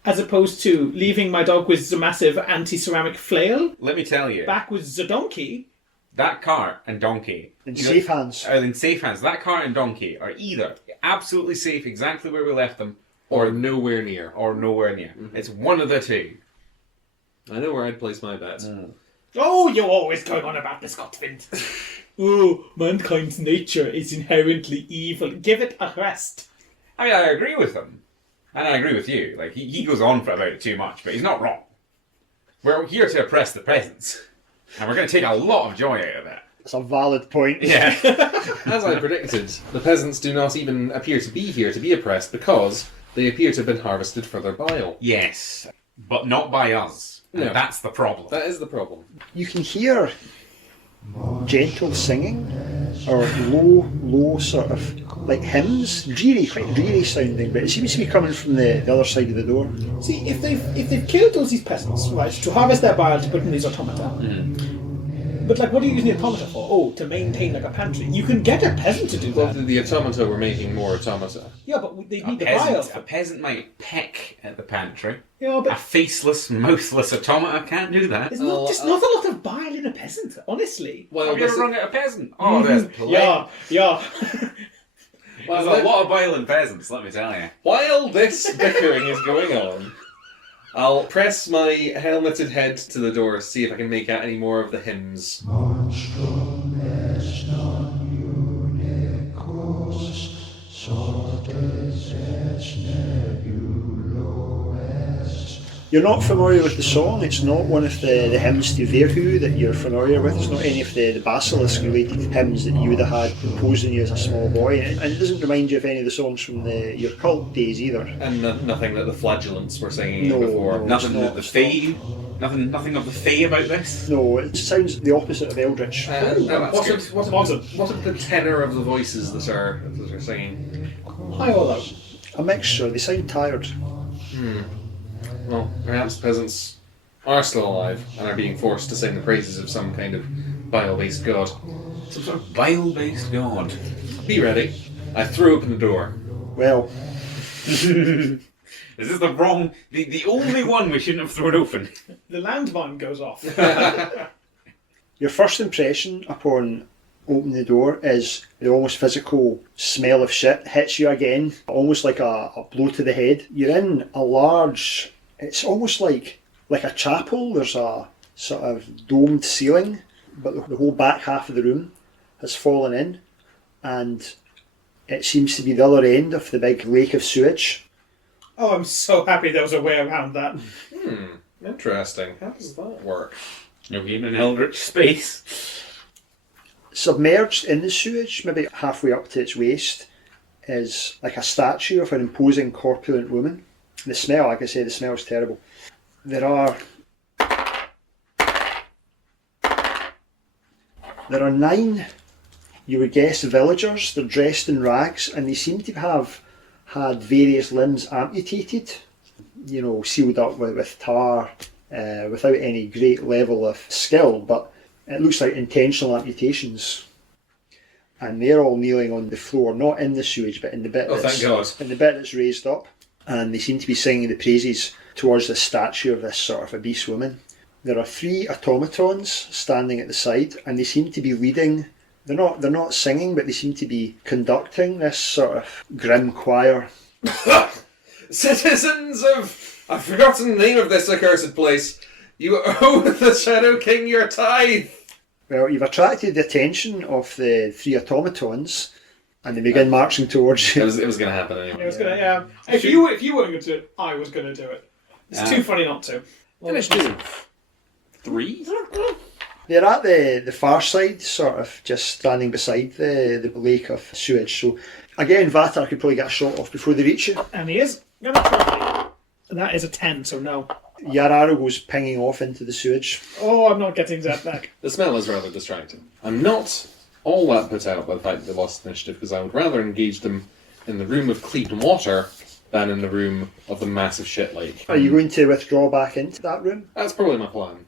as opposed to leaving my dog with the massive anti-ceramic flail. Let me tell you, Back with the donkey. that cart and donkey In safe hands. are in safe hands. That cart and donkey are either absolutely safe, exactly where we left them, Or nowhere near. or nowhere near. It's one of the two. I know where I'd place my bet. Oh, you're always going on about this, Gottwind. Oh, mankind's nature is inherently evil. Give it a rest. I mean, I agree with him. And I agree with you. Like, he goes on for about it too much, but he's not wrong. We're here to oppress the peasants. And we're going to take a lot of joy out of it. It's a valid point. Yeah. As I predicted, the peasants do not even appear to be here to be oppressed because they appear to have been harvested for their bile. Yes. But not by us. And No. that's the problem. That is the problem. You can hear gentle singing or low sort of like hymns, quite dreary sounding, but it seems to be coming from the other side of the door. See, if they've killed those these peasants, right, to harvest their bile to put in these automata. But like, what are you using the automata for? Oh, to maintain like a pantry. You can get a peasant to do Well, that. the automata were making more automata. Yeah, but they A need the bile. peasant might peck at the pantry. Yeah, A but faceless, mouthless automata can't do that. there's not a lot of bile in a peasant, honestly. Well, Have you ever this- rung at a peasant? Oh, there's plenty. Yeah. There's a lot of bile in peasants, let me tell you. While this bickering is going on, I'll press my helmeted head to the door to see if I can make out any more of the hymns. You're not familiar with the song. It's not one of the hymns to Verhu that you're familiar with. It's not any of the basilisk related hymns that you would have had imposed on you as a small boy. And it doesn't remind you of any of the songs from your cult days either. And nothing that the flagellants were singing No, before. no. Nothing not, of the it's Fae? Nothing of the Fae about this? No, it sounds the opposite of Eldritch. What of the tenor of the voices that are singing? High or low? A mixture. They sound tired. Well, perhaps peasants are still alive and are being forced to sing the praises of some kind of bile-based god. Some sort of bile-based god. Be ready. I threw open the door. Well, Is this the wrong... The only one we shouldn't have thrown open? The landmine goes off. your first impression upon opening the door is the almost physical smell of shit hits you again, almost like a blow to the head. You're in a large... It's almost like a chapel. There's a sort of domed ceiling, but the whole back half of the room has fallen in, and it seems to be the other end of the big lake of sewage. Oh, I'm so happy there was a way around that. Interesting. How does that work? You're in an eldritch space. Submerged in the sewage, maybe halfway up to its waist, is like a statue of an imposing corpulent woman. The smell, like I say, the smell is terrible. There are 9, you would guess, villagers. They're dressed in rags, and they seem to have had various limbs amputated, sealed up with tar, without any great level of skill. But It looks like intentional amputations. And they're all kneeling on the floor, not in the sewage, but in the bit Thank God. in the bit that's raised up. And they seem to be singing the praises towards the statue of this sort of obese woman. There are 3 automatons standing at the side, and they seem to be leading. They're not singing, but they seem to be conducting this sort of grim choir. Citizens of... I've forgotten the name of this accursed place. You owe the Shadow King your tithe. Well, you've attracted the attention of the 3 automatons, and they begin marching towards you. It was going to happen anyway. It was gonna. If you weren't going to do it, I was going to do it. It's too funny not to. Finish 2. 3? They're at the far side, sort of just standing beside the lake of sewage. So again, Vatar could probably get a shot off before they reach you. And he is going to try. That is a 10, so no. Your arrow goes pinging off into the sewage. Oh, I'm not getting that back. The smell is rather distracting. I'm not all that put out by the fact that they lost initiative, because I would rather engage them in the room of clean water than in the room of the massive shit lake. Are you going to withdraw back into that room? That's probably my plan.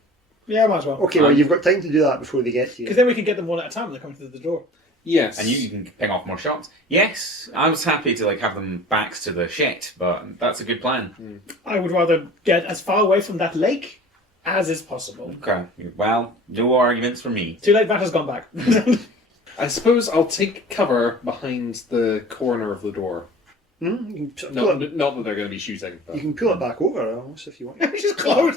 Yeah, might as well. Okay, well, you've got time to do that before they get to you. Because then we can get them one at a time when they come through the door. Yes. And you can ping off more shots. Yes, I was happy to have them backs to the shit, but that's a good plan. I would rather get as far away from that lake as is possible. Okay, well, no arguments for me. Too late, Vatar's gone back. I suppose I'll take cover behind the corner of the door. You can pull Not it, that they're going to be shooting. But... you can pull it back over almost if you want. Just close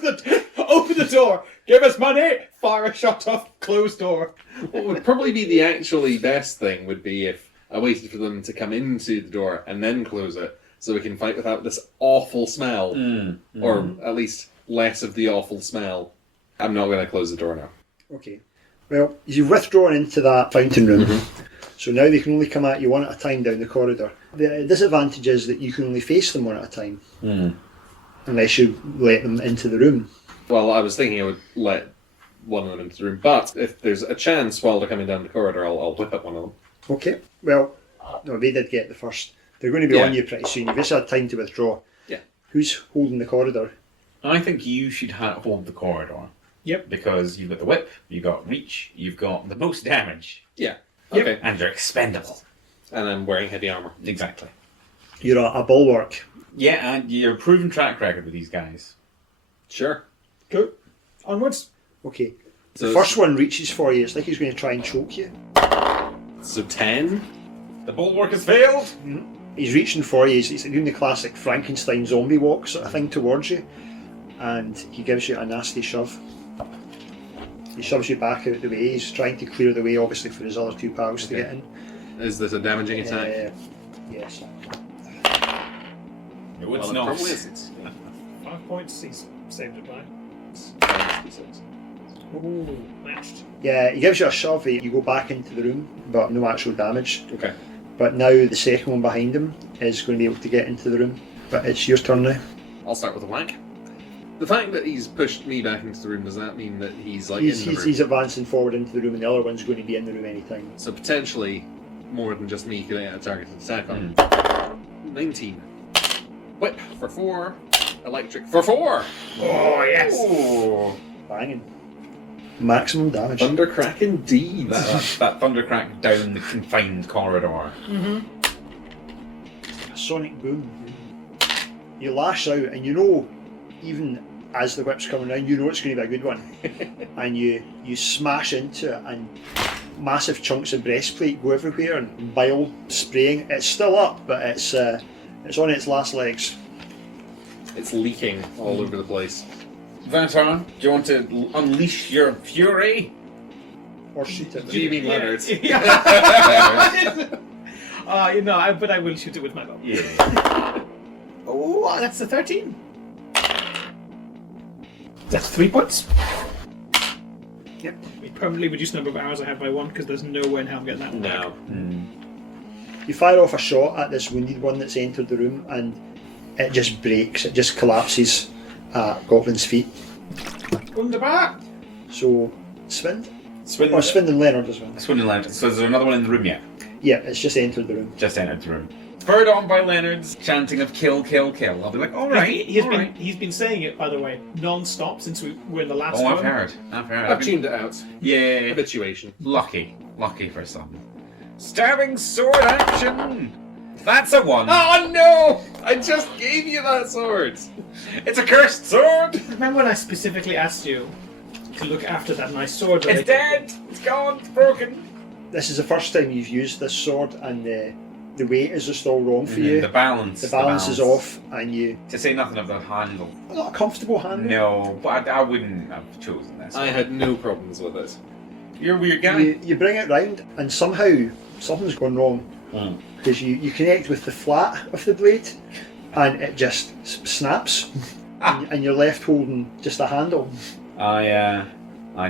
open the door, give us money, fire a shot off, closed door. What would probably be the actually best thing would be if I waited for them to come into the door and then close it, so we can fight without this awful smell. Or at least less of the awful smell. I'm not going to close the door now. Okay. Well, you've withdrawn into that fountain room, so now they can only come at you one at a time down the corridor. The disadvantage is that you can only face them one at a time, unless you let them into the room. Well, I was thinking I would let one of them into the room, but if there's a chance while they're coming down the corridor, I'll whip at one of them. Okay. Well, no, they did get the first. They're going to be Yeah. on you pretty soon. You've just had time to withdraw. Yeah. Who's holding the corridor? I think you should hold the corridor. Yep. Because you've got the whip, you've got reach, you've got the most damage, Yeah. Yep. Okay. and you're expendable. And I'm wearing heavy armour. Exactly. You're a bulwark. Yeah, and you're a proven track record with these guys. Sure. Go. Onwards. Okay. So The first one reaches for you. It's like he's going to try and choke you. So 10? The bulwark has failed! He's reaching for you. He's doing the classic Frankenstein zombie walk sort of thing towards you. And he gives you a nasty shove. He shoves you back out the way. He's trying to clear the way, obviously, for his other 2 pals to get in. Is this a damaging attack? Yes. No, it's Well, it not. probably isn't. 5 points, he's saved it by. Ooh, matched. Yeah, he gives you a shove. You go back into the room, but no actual damage. Okay. But now the second one behind him is going to be able to get into the room. But it's your turn now. I'll start with a whack. The fact that he's pushed me back into the room, does that mean that he's in the room? He's advancing forward into the room, and the other one's going to be in the room anytime. So potentially more than just me getting a targeted attack on him. 19. Whip for 4. Electric for 4. Oh, yes! Oh, Banging. Maximum damage. Thundercrack indeed. that thundercrack down the confined corridor. A sonic boom. You lash out, and you know, even as the whip's coming around, you know it's going to be a good one. And you smash into it, and massive chunks of breastplate go everywhere, and bile spraying. It's still up, but it's on its last legs. It's leaking all over the place. Vatar, do you want to unleash your fury? Or shoot it. Do you mean Leonard? But I will shoot it with my bow. Yeah. Oh, that's a 13. That's 3 points. Yep. We permanently reduce the number of arrows I have by 1 because there's no way in hell I'm getting that one No. back. You fire off a shot at this wounded one that's entered the room, and it just breaks. It just collapses at Goblin's feet. Wunderbar! So, Svind? Swindon. Or Svind and Leonard as well. Swindon Land. So is there another one in the room yet? Yeah, it's just entered the room. Just entered the room. spurred on by Leonard's chanting of kill, kill, kill, I'll be like, all right, He's been saying it, by the way, non-stop since we were in the last Oh, one. I've heard. I've tuned it out. Yeah. Habituation. Lucky for some. Stabbing sword action! That's a one! Oh no! I just gave you that sword! It's a cursed sword! Remember when I specifically asked you to look after that nice sword? It's dead! It's gone! It's broken! This is the first time you've used this sword, and the weight is just all wrong for you. The balance. The balance is off, and you... To say nothing of the handle. Not a comfortable handle. No, but I wouldn't have chosen this. I had no problems with it. You're a weird guy. You bring it round, and somehow something's gone wrong. Because you connect with the flat of the blade, and it just snaps, and you're left holding just a handle. I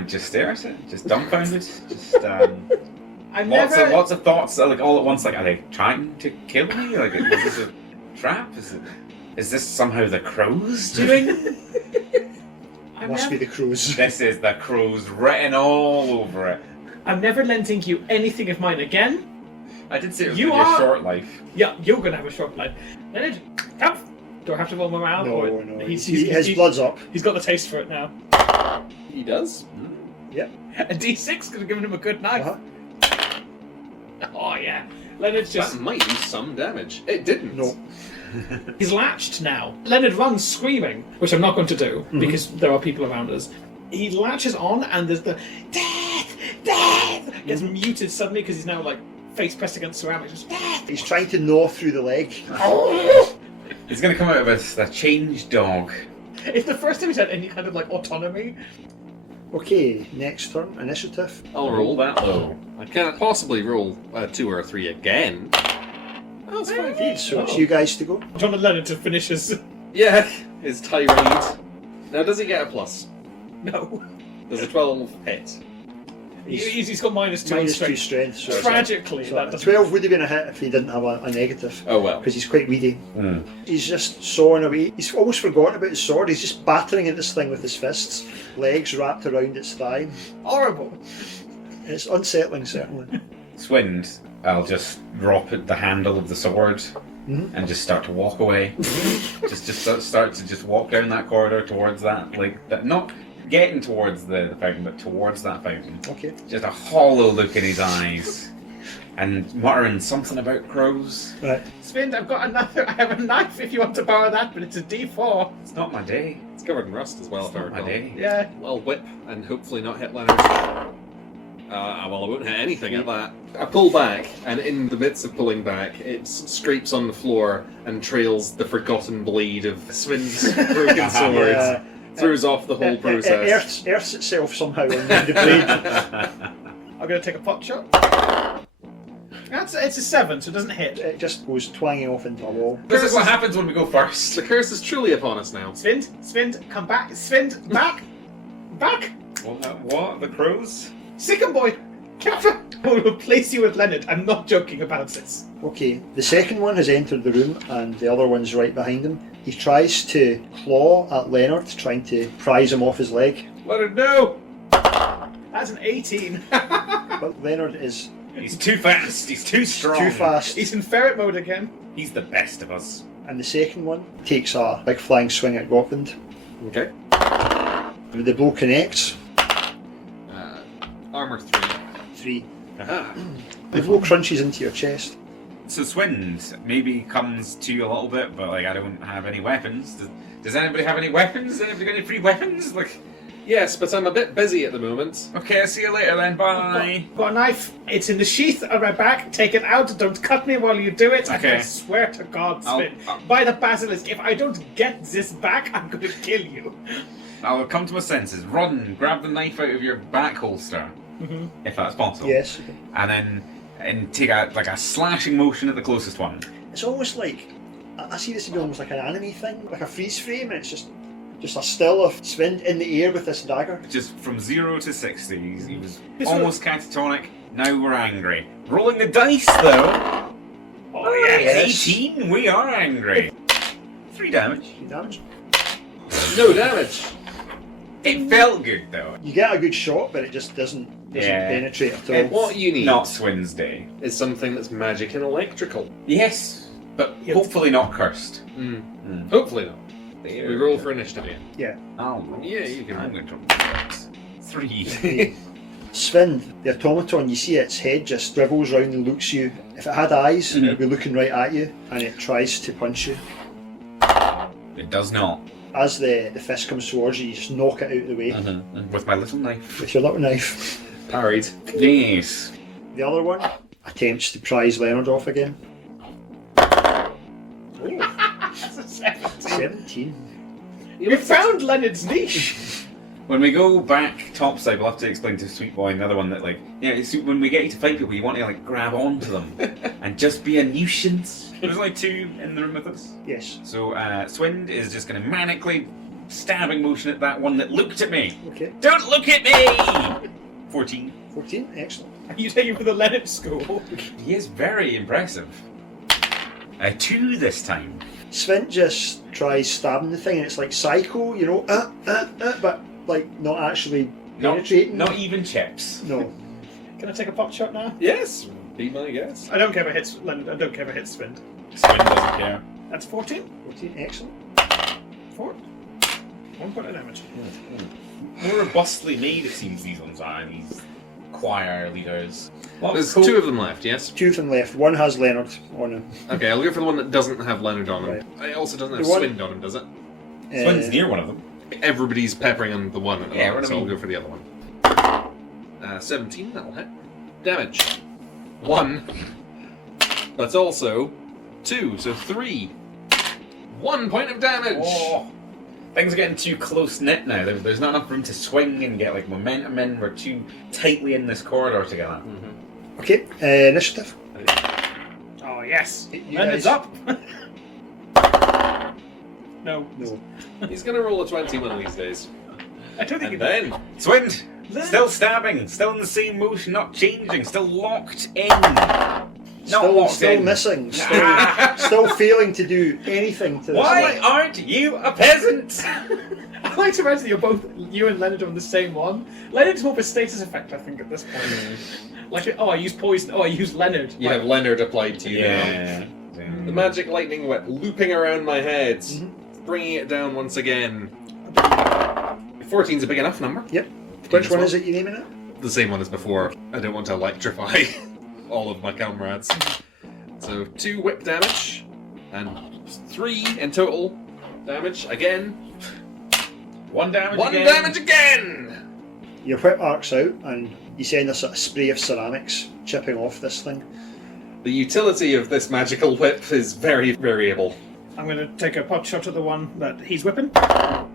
just stare at it, just dumbfounded, just lots of thoughts, like all at once. Like, are they trying to kill me? Like, is this a trap? Is this somehow the crows doing? Must be the crows. This is the crows written all over it. I'm never lending you anything of mine again. I did say it was You going to be a are- short life. Yeah, you're going to have a short life. Leonard, come! Do I have to roll my mouth? No. His blood's up. He's got the taste for it now. He does? Yep. A D6 could have given him a good knife. Uh-huh. Oh, yeah. Leonard's just... That might do some damage. It didn't. No. He's latched now. Leonard runs screaming, which I'm not going to do, because there are people around us. He latches on, and there's the... Death! Death! Gets muted suddenly, because he's now, like, face pressed against ceramics. Just, Death! He's trying to gnaw through the leg. He's going to come out of it a changed dog. It's the first time he's had any kind of, like, autonomy. Okay, next turn, initiative. I'll roll that low. I can't possibly roll a 2 or a 3 again. Oh, that's fine. So it's you guys to go. Do you want Leonard to finish his... Yeah, his tirade. Now, does he get a plus? No. Does a 12 hit? He's got -2 Minus 2 strength. strength. So Tragically, so that a doesn't... 12 would have been a hit if he didn't have a negative. Oh well. Because he's quite weedy. He's just sawing away. He's almost forgotten about his sword. He's just battering at this thing with his fists, legs wrapped around its thigh. Horrible. It's unsettling, certainly. Swind, I'll just drop at the handle of the sword and just start to walk away. just start to just walk down that corridor towards that, like that. Not getting towards the fountain, but towards that fountain. Okay. Just a hollow look in his eyes, and muttering something about crows. Right. Svind, I have a knife if you want to borrow that, but it's a D4. It's not my day. It's covered in rust as well, if I Not my recall. day. Yeah. I'll whip and hopefully not hit Leonard. Well, I won't hit anything at that. I pull back, and in the midst of pulling back, it scrapes on the floor and trails the forgotten blade of Swind's broken sword. Yeah. Throws off the whole process. It earths itself somehow on the blade. I'm going to take a pot shot. It's a 7, so it doesn't hit. It just goes twanging off into a wall. This is what happens when we go first. The curse is truly upon us now. Svind, come back. Svind, back. Back. What? The crows? Sicken boy. Captain, I will replace you with Leonard. I'm not joking about this. Okay, the second one has entered the room and the other one's right behind him. He tries to claw at Leonard, trying to prise him off his leg. Leonard, no! That's an 18. But Leonard is He's too fast. He's too strong. too fast. He's in ferret mode again. He's the best of us. And the second one takes a big flying swing at Gotland. Okay. The blow connects. Armour 3. 3. Aha. The blow crunches into your chest. So Swind maybe comes to you a little bit, but like I don't have any weapons. Does anybody have any weapons? Does anybody got any free weapons? Like, Yes, but I'm a bit busy at the moment. okay, I'll see you later then. Bye. Got a knife. It's in the sheath on my back. Take it out. Don't cut me while you do it. Okay. I swear to God, I'll- Svind. By the basilisk, if I don't get this back, I'm going to kill you. I'll come to my senses. Run, grab the knife out of your back holster, if that's possible. Yes. And then take a slashing motion at the closest one. It's almost like, I see this to be almost like an anime thing, like a freeze frame, and it's just a still of Svind in the air with this dagger. Just from 0 to 60. He was This almost catatonic. Now we're angry. Rolling the dice though. Oh yes, 18. We are angry. 3 damage. 3 damage. No damage! It felt good though. You get a good shot, but it just doesn't penetrate at all. What you need Not Swind's day. is something that's magic and electrical. Yes. But hopefully not cursed. Hopefully not. We roll for initiative again. Yeah. Oh, Yeah, you can. I'm going to roll 3. Sven, the automaton, you see its head just dribbles round and looks you. If it had eyes, it would be looking right at you, and it tries to punch you. It does not. As the fist comes towards you, you just knock it out of the way With my little knife. with your little knife. Parried. Yes. The other one attempts to prise Leonard off again. 17. We found Leonard's niche. When we go back topside, we'll have to explain to Sweet Boy another one that, like, it's when we get you to fight people, you want to, like, grab onto them and just be a nuisance. There's only 2 in the room with us. Yes. So, Swind is just going to manically stabbing motion at that one that looked at me. Okay. Don't look at me! 14. 14. Excellent. Are you taking for the Leonard school? He is very impressive. 2 this time. Sven just tries stabbing the thing, and it's like psycho, you know, but like not actually penetrating. Not even chips. No. Can I take a pot shot now? Yes, be my guess. I don't care if it hits Leonard. I don't care if it hits Swind. Swind doesn't care. That's 14. 14. Excellent. 4. 1 point of damage. More robustly made, it seems, these ones are, these choir leaders. Well, There's cool. 2 of them left, yes? 2 of them left. One has Leonard on him. Okay, I'll go for the one that doesn't have Leonard on him. Right. It also doesn't have The one- Swind on him, does it? Swind's near one of them. Everybody's peppering on the one at the Yeah, moment, what so I I'll mean. go for the other one. 17, that'll hit. Damage. 1. That's also 2, so 3. 1 point of damage! Oh, things are getting too close knit now. There's not enough room to swing and get like momentum in. We're too tightly in this corridor together. Okay. Initiative. Oh, yes. You Leonard's guys- up. No. No. He's gonna roll a 20 one of these days. I don't think And it then, Swind, Leonard- still stabbing, still in the same motion, not changing, still locked in. Not locked Still in. missing. Still failing to do anything to this. Why aren't you a peasant? I like to imagine you and Leonard are on the same one. Leonard's more of a status effect, I think, at this point. Like, I use poison. I use Leonard. you have Leonard applied to you now. Yeah. The magic lightning whip looping around my head, bringing it down once again. 14's a big enough number. Yep. Which one is it you're naming it? The same one as before. I don't want to electrify all of my comrades. So 2 whip damage, and 3 in total damage again. 1 damage 1 again. damage again! Your whip arcs out, and you send a sort of spray of ceramics chipping off this thing. The utility of this magical whip is very variable. I'm going to take a pot shot at the one that he's whipping. Oh,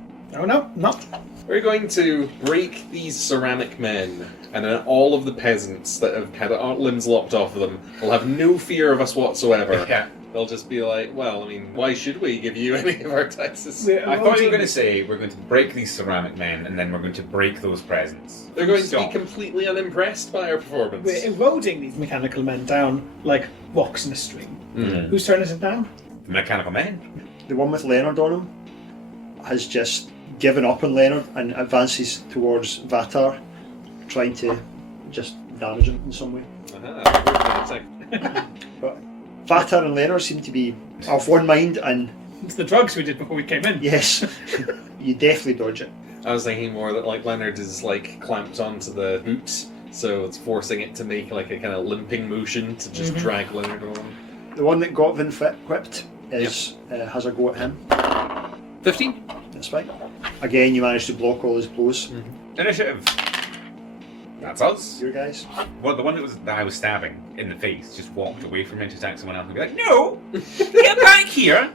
no, not. We're going to break these ceramic men, and then all of the peasants that have had our limbs lopped off of them will have no fear of us whatsoever. Yeah. They'll just be like, well, I mean, why should we give you any of our taxes? I thought you were going to say we're going to break these ceramic men and then we're going to break those presents. They're going to Stop. be completely unimpressed by our performance. We're eroding these mechanical men down like rocks in a stream. Mm. Whose turn is it now? The mechanical men. The one with Leonard on him has just given up on Leonard and advances towards Vatar, trying to just damage him in some way. Aha. But Vatar and Leonard seem to be of one mind, and It's the drugs we did before we came in. yes, you definitely dodge it. I was thinking more that like Leonard is like clamped onto the boot, so it's forcing it to make like a kind of limping motion to just drag Leonard along. The one that got Vin whipped is has a go at him. 15? That's fine. Again, you manage to block all his blows. Initiative. That's us. Your guys. Well, the one that I was stabbing in the face just walked away from me to attack someone else and be like, no! Get back here!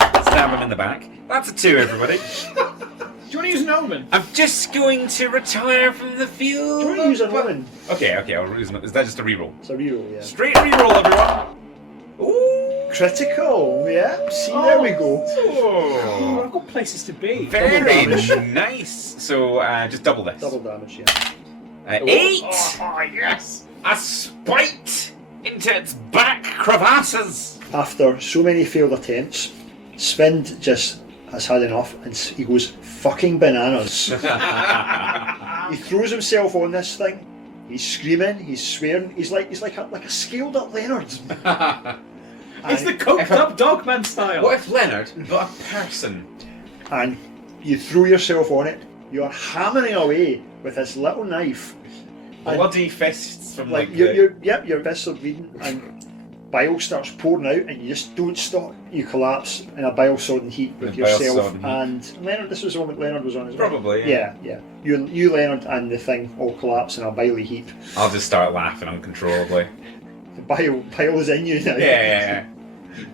Stab him in the back. That's a 2, everybody. Do you want to use an omen? I'm just going to retire from the field. Do you want to use an omen? Okay, I'll use it. Is that just a reroll? It's a reroll, yeah. Straight reroll, everyone. Ooh. Critical, yeah. See, there we go. Oh, Oh, I've got places to be. very damage. nice. So, just double this. Double damage, yeah. 8. Oh, yes! A spite into its back crevasses. After so many failed attempts, Svind just has had enough and he goes fucking bananas. He throws himself on this thing. He's screaming, he's swearing. He's like a scaled up Leonard. It's the coked up Dogman style. What if Leonard got a person? And you throw yourself on it. You're hammering away with this little knife. And Bloody fists from like like your fists are bleeding, and bile starts pouring out, and you just don't stop. You collapse in a bile-sodden heap with A bile-sodden yourself heap. and Leonard. This was the one that Leonard was on as well. Probably, Yeah. You, Leonard, and the thing all collapse in a biley heap. I'll just start laughing uncontrollably. The bile is in you now. Yeah.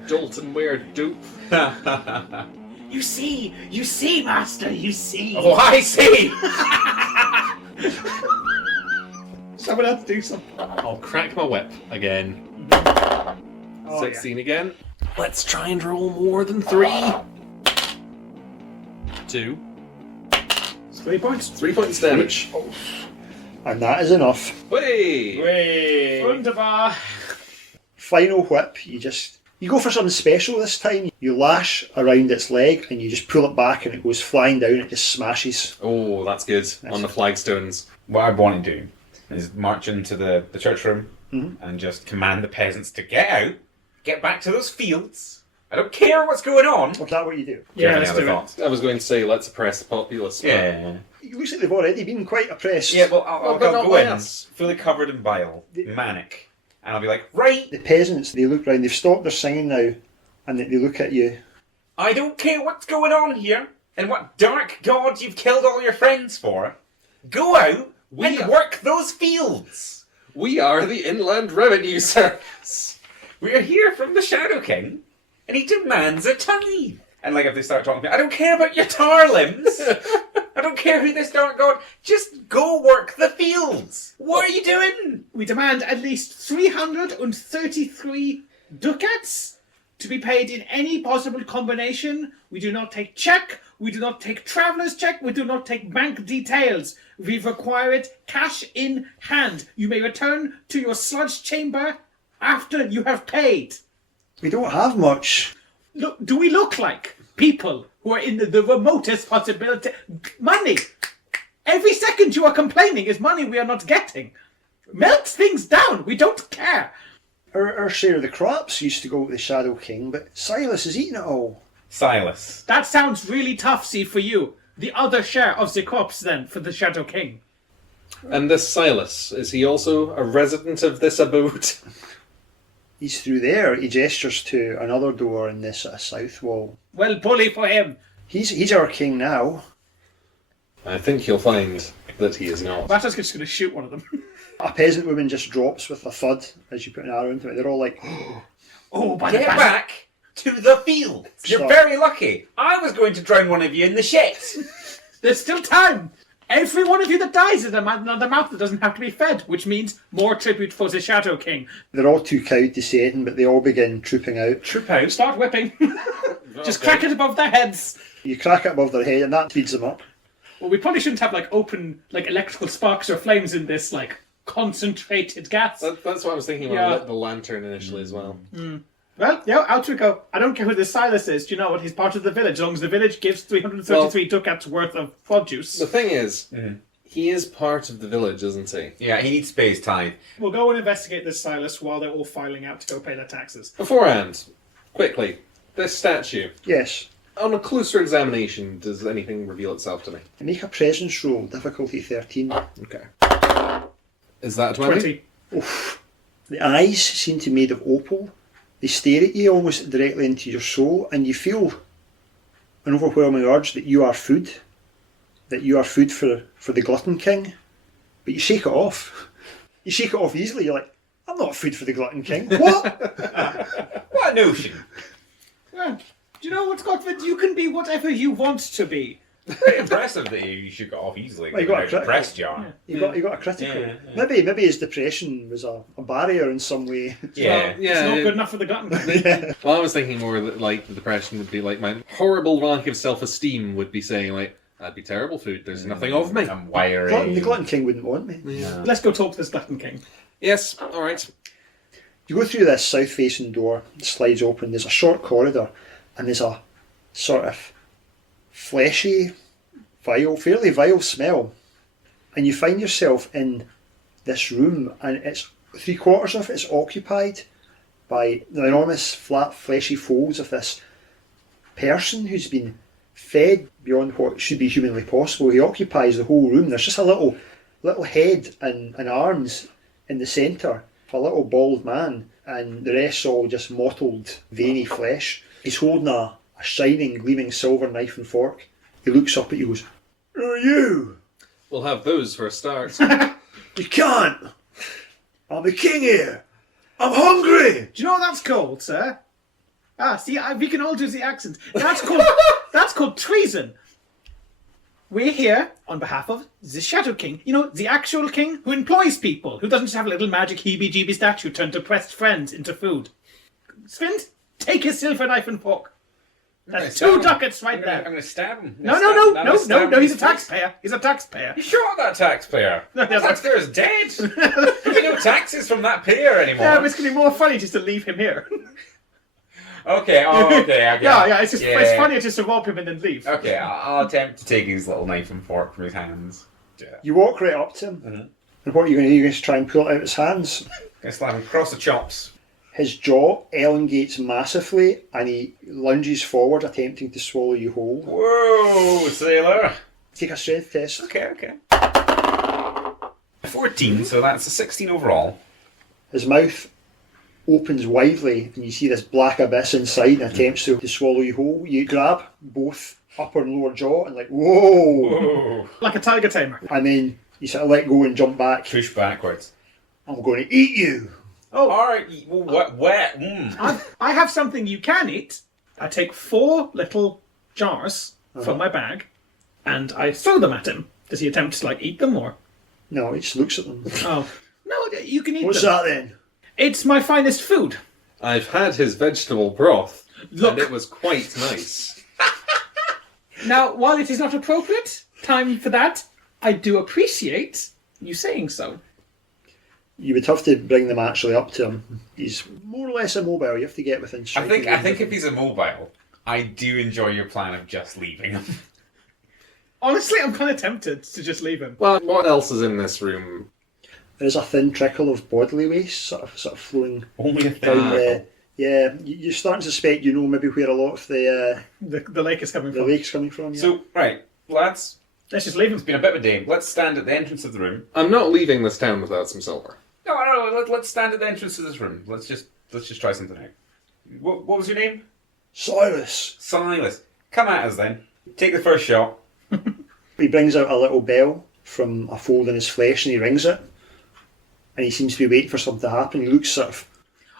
Dalton Ware dupe. You see, Master, you see. Oh, I see. Someone else do something. I'll crack my whip again. Oh, 16 again. Let's try and roll more than 3. 2. 3 points. 3 points damage. yeah. And that is enough. Way! Way. Wunderbar. Final whip. You go for something special this time. You lash around its leg and you just pull it back and it goes flying down. It just smashes. Oh, that's good. On the flagstones. What I want to do is march into the church room and just command the peasants to get out, get back to those fields. I don't care what's going on. Is that what you do? Do you Yeah, have let's any do other it. thoughts? I was going to say, let's oppress the populace. but- Yeah. It looks like they've already been quite oppressed. Yeah, well, I'll but not go by in, us. fully covered in bile, manic, and I'll be like, right, The peasants, they look round, they've stopped their singing now, and they look at you. I don't care what's going on here, and what dark god you've killed all your friends for. Go out and work those fields. We are the Inland Revenue Service. We're here from the Shadow King, and he demands a tithe. And like if they start talking to me, I don't care about your tar limbs. I don't care who this dark god. Just go work the fields. What are you doing? We demand at least 333 ducats to be paid in any possible combination. We do not take check. We do not take traveller's check. We do not take bank details. We require it cash in hand. You may return to your sludge chamber after you have paid. We don't have much. Look, do we look like people who are in the remotest possibility? Money! Every second you are complaining is money we are not getting. Melt things down! We don't care! Our share of the crops used to go to the Shadow King, but Silas has eaten it all. Silas. That sounds really tough, see, for you. The other share of the crops, then, for the Shadow King. And this Silas, is he also a resident of this abode? He's through there. He gestures to another door in this south wall. Well, bully for him. He's our king now. I think you'll find that he is not. Vata's just going to shoot one of them. A peasant woman just drops with a thud as you put an arrow into it. They're all like, Oh, by the Get back. back to the fields. You're Stop. very lucky. I was going to drown one of you in the shit. There's still time. Every one of you that dies is another mouth that doesn't have to be fed, which means more tribute for the Shadow King. they're all too cowed to say anything, but they all begin trooping out. Troop out. Start whipping. Just crack it above their heads. You crack it above their head, and that speeds them up. Well, we probably shouldn't have open electrical sparks or flames in this concentrated gas. That's what I was thinking when I lit the lantern initially as well. Well, yeah, out we go. I don't care who this Silas is. Do you know what? He's part of the village. As long as the village gives 333 ducats worth of produce. The thing is, he is part of the village, isn't he? Yeah, he needs space tithe. We'll go and investigate this Silas while they're all filing out to go pay their taxes. Beforehand, quickly, this statue. Yes. On a closer examination, does anything reveal itself to me? Make a presence roll, difficulty 13. Okay. Is that 20? 20. The eyes seem to be made of opal. They stare at you almost directly into your soul, and you feel an overwhelming urge that you are food. That you are food for the Glutton King. But you shake it off. You shake it off easily. You're like, I'm not food for the Glutton King. What? What a notion. Well, do you know what, Scotland? You can be whatever you want to be. Pretty impressive that you shook it off easily. Well, you got a critical. press jar. You got a critical. Yeah. Maybe his depression was a barrier in some way. Yeah. It's not good enough for the Glutton King. Well, I was thinking more that the depression would be my horrible lack of self-esteem would be saying that'd be terrible food. There's nothing of me. I'm wiry. The Glutton King wouldn't want me. Yeah. Let's go talk to this Glutton King. Yes. All right. You go through this south-facing door, it slides open, there's a short corridor, and there's a sort of fleshy, fairly vile smell. And you find yourself in this room, and it's 3/4 of it is occupied by the enormous, flat, fleshy folds of this person who's been fed beyond what should be humanly possible. He occupies the whole room. There's just a little head and arms in the centre of a little bald man, and the rest's all just mottled, veiny flesh. He's holding a shining, gleaming silver knife and fork. He looks up at you and goes, "Who are you?" We'll have those for a start. "You can't. I'm the king here. I'm hungry." Do you know what that's called, sir? See, we can all do the accent. That's called treason. We're here on behalf of the Shadow King. You know, the actual king who employs people, who doesn't just have a little magic heebie-jeebie statue turned oppressed friends into food. Sven, take his silver knife and fork. That's 2 ducats right there. I'm going to stab him. No, he's a taxpayer. He's a taxpayer. You shot that taxpayer. No, That taxpayer's dead. There'll be no taxes from that payer anymore. Yeah, but it's going to be more funny just to leave him here. Okay, I get it. Yeah, it's funnier just to rob him and then leave. Okay, I'll attempt to take his little knife and fork from his hands. Yeah. You walk right up to him, and what are you going to do? You're going to try and pull it out of his hands. Gonna slap him across the chops. His jaw elongates massively, and he lunges forward, attempting to swallow you whole. Whoa, sailor. Take a strength test. Okay. 14, so that's a 16 overall. His mouth opens widely, and you see this black abyss inside, and attempts to swallow you whole. You grab both upper and lower jaw, and whoa! Like a tiger tamer. And then you sort of let go and jump back. Push backwards. "I'm going to eat you." Oh, Alright, well, where? I have something you can eat. I take 4 little jars from my bag, and I throw them at him. Does he attempt to eat them or? No, he just looks at them. Oh, no, you can eat What's them. that then? It's my finest food. I've had his vegetable broth, Look. and it was quite nice. Now, while it is not appropriate time for that, I do appreciate you saying so. You would have to bring them actually up to him. He's more or less immobile. You have to get within I striking think range. if he's immobile, I do enjoy your plan of just leaving him. Honestly, I'm kind of tempted to just leave him. Well, what else is in this room? There's a thin trickle of bodily waste sort of flowing Only a down thing. there. Yeah, you're starting to suspect maybe where a lot of the The lake is coming from. lake's coming from. Yeah. So, right, lads, Let's just leave him. it's been a bit of a day. Let's stand at the entrance of the room. I'm not leaving this town without some silver. No, let's stand at the entrance of this room. Let's just try something out. What was your name? Silas. Silas. Come at us then. Take the first shot. He brings out a little bell from a fold in his flesh and he rings it. And he seems to be waiting for something to happen. He looks sort of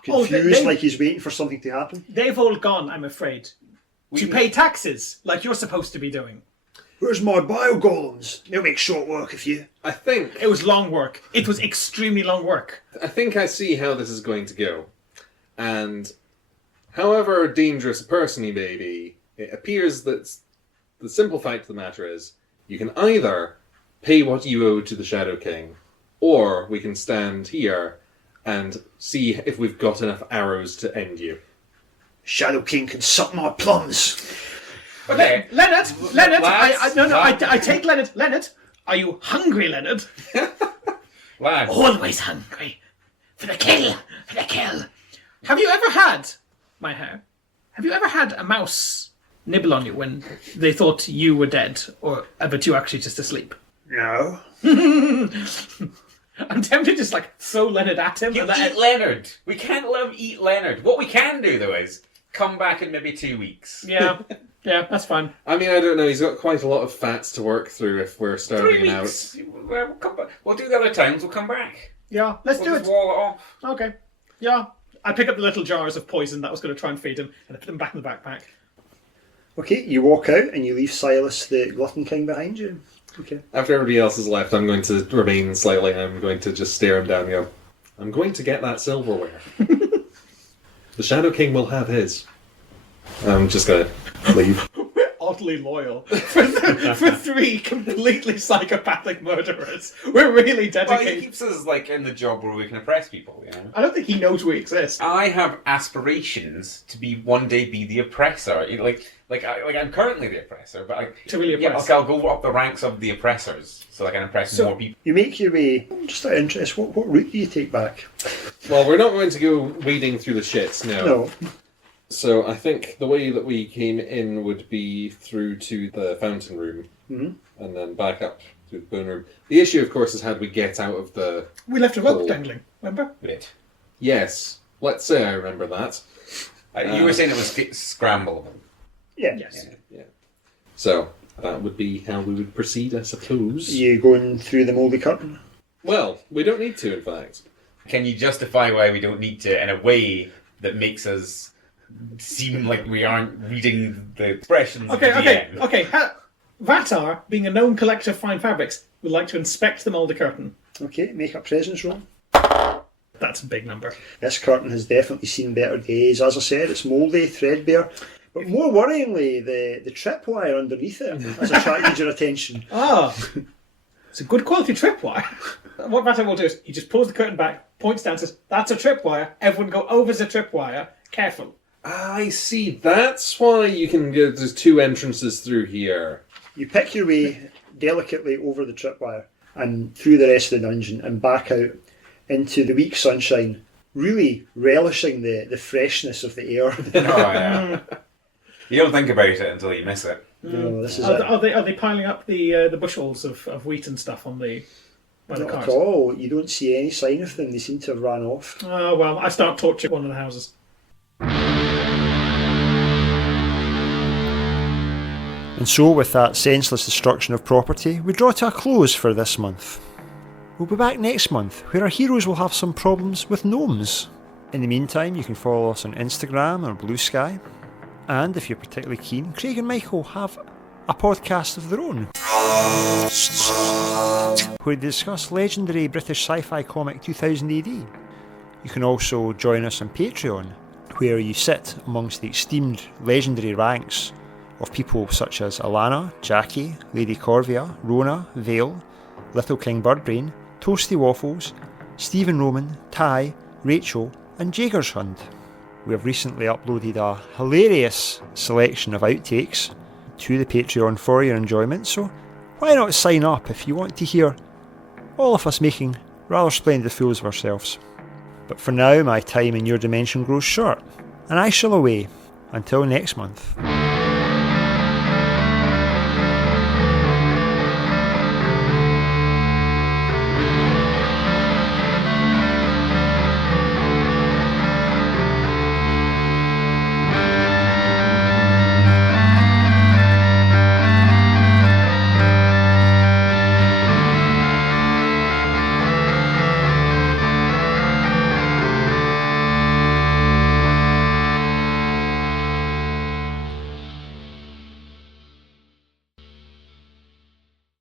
confused, like he's waiting for something to happen. They've all gone, I'm afraid. To pay taxes, like you're supposed to be doing. "Where's my bio golems? They'll make short work of you." I think It was long work. It was extremely long work. I see how this is going to go. And however dangerous a person he may be, it appears that the simple fact of the matter is you can either pay what you owe to the Shadow King, or we can stand here and see if we've got enough arrows to end you. "Shadow King can suck my plums." Okay. Leonard, Lads, I take Leonard. Leonard, are you hungry, Leonard? Lads. Always hungry. For the kill. Have you ever had, my hair, have you ever had a mouse nibble on you when they thought you were dead, or but you were actually just asleep? No. I'm tempted to just throw Leonard at him. You eat Leonard. We can't let him eat Leonard. What we can do, though, is come back in maybe 2 weeks. Yeah, that's fine. I mean, I don't know, he's got quite a lot of fats to work through if we're 3 starting out. weeks. We'll come back. We'll do the other times. We'll come back. Yeah, let's We'll do just it. wall it off. Okay. Yeah. I pick up the little jars of poison that I was going to try and feed him, and I put them back in the backpack. Okay, you walk out and you leave Silas the Glutton King behind you. Okay. After everybody else has left, I'm going to remain slightly, I'm going to just stare him down and go, I'm going to get that silverware. The Shadow King will have his. I'm just going to leave. We're oddly loyal for 3 completely psychopathic murderers. We're really Well, dedicated. he keeps us in the job where we can oppress people. You know. I don't think he knows we exist. I have aspirations to one day be the oppressor. I'm currently the oppressor, but To really yeah, oppress. I'll go up the ranks of the oppressors, so I can oppress more people. You make your way, just out of interest, what route do you take back? Well, we're not going to go wading through the shit, No. So I think the way that we came in would be through to the fountain room, and then back up to the bone room. The issue, of course, is how do we get out of the... We left a rope hole. dangling, remember? Bit. Yes, let's say I remember that. You were saying it was scramblable. Yeah. Yes. Yeah. So that would be how we would proceed, I suppose. You going through the mouldy curtain? Well, we don't need to, in fact. Can you justify why we don't need to in a way that makes us seem like we aren't reading the expressions of the DM? Okay. Vatar, being a known collector of fine fabrics, would like to inspect the mouldy curtain. Okay, make a presence roll. That's a big number. This curtain has definitely seen better days. As I said, it's mouldy, threadbare. But more worryingly, the tripwire underneath it has attracted your attention. Ah, it's a good quality tripwire. What Vatar will do is he just pulls the curtain back, points down, says, "That's a tripwire. Everyone go over the tripwire. Careful." I see. That's why you can go... There's two entrances through here. You pick your way delicately over the tripwire and through the rest of the dungeon and back out into the weak sunshine, really relishing the freshness of the air. Oh, yeah. You don't think about it until you miss it. No, this is Are they piling up the bushels of wheat and stuff on the by the not cart? at all. You don't see any sign of them. They seem to have ran off. Oh, well, I start torching one of the houses. And so, with that senseless destruction of property, we draw to a close for this month. We'll be back next month, where our heroes will have some problems with gnomes. In the meantime, you can follow us on Instagram or Blue Sky. And if you're particularly keen, Craig and Michael have a podcast of their own, where they discuss legendary British sci-fi comic 2000 AD. You can also join us on Patreon, where you sit amongst the esteemed legendary ranks of people such as Alana, Jackie, Lady Corvia, Rona, Vale, Little King Birdbrain, Toasty Waffles, Stephen Roman, Ty, Rachel and Jagershund. We have recently uploaded a hilarious selection of outtakes to the Patreon for your enjoyment, so why not sign up if you want to hear all of us making rather splendid fools of ourselves. But for now, my time in your dimension grows short, and I shall away until next month.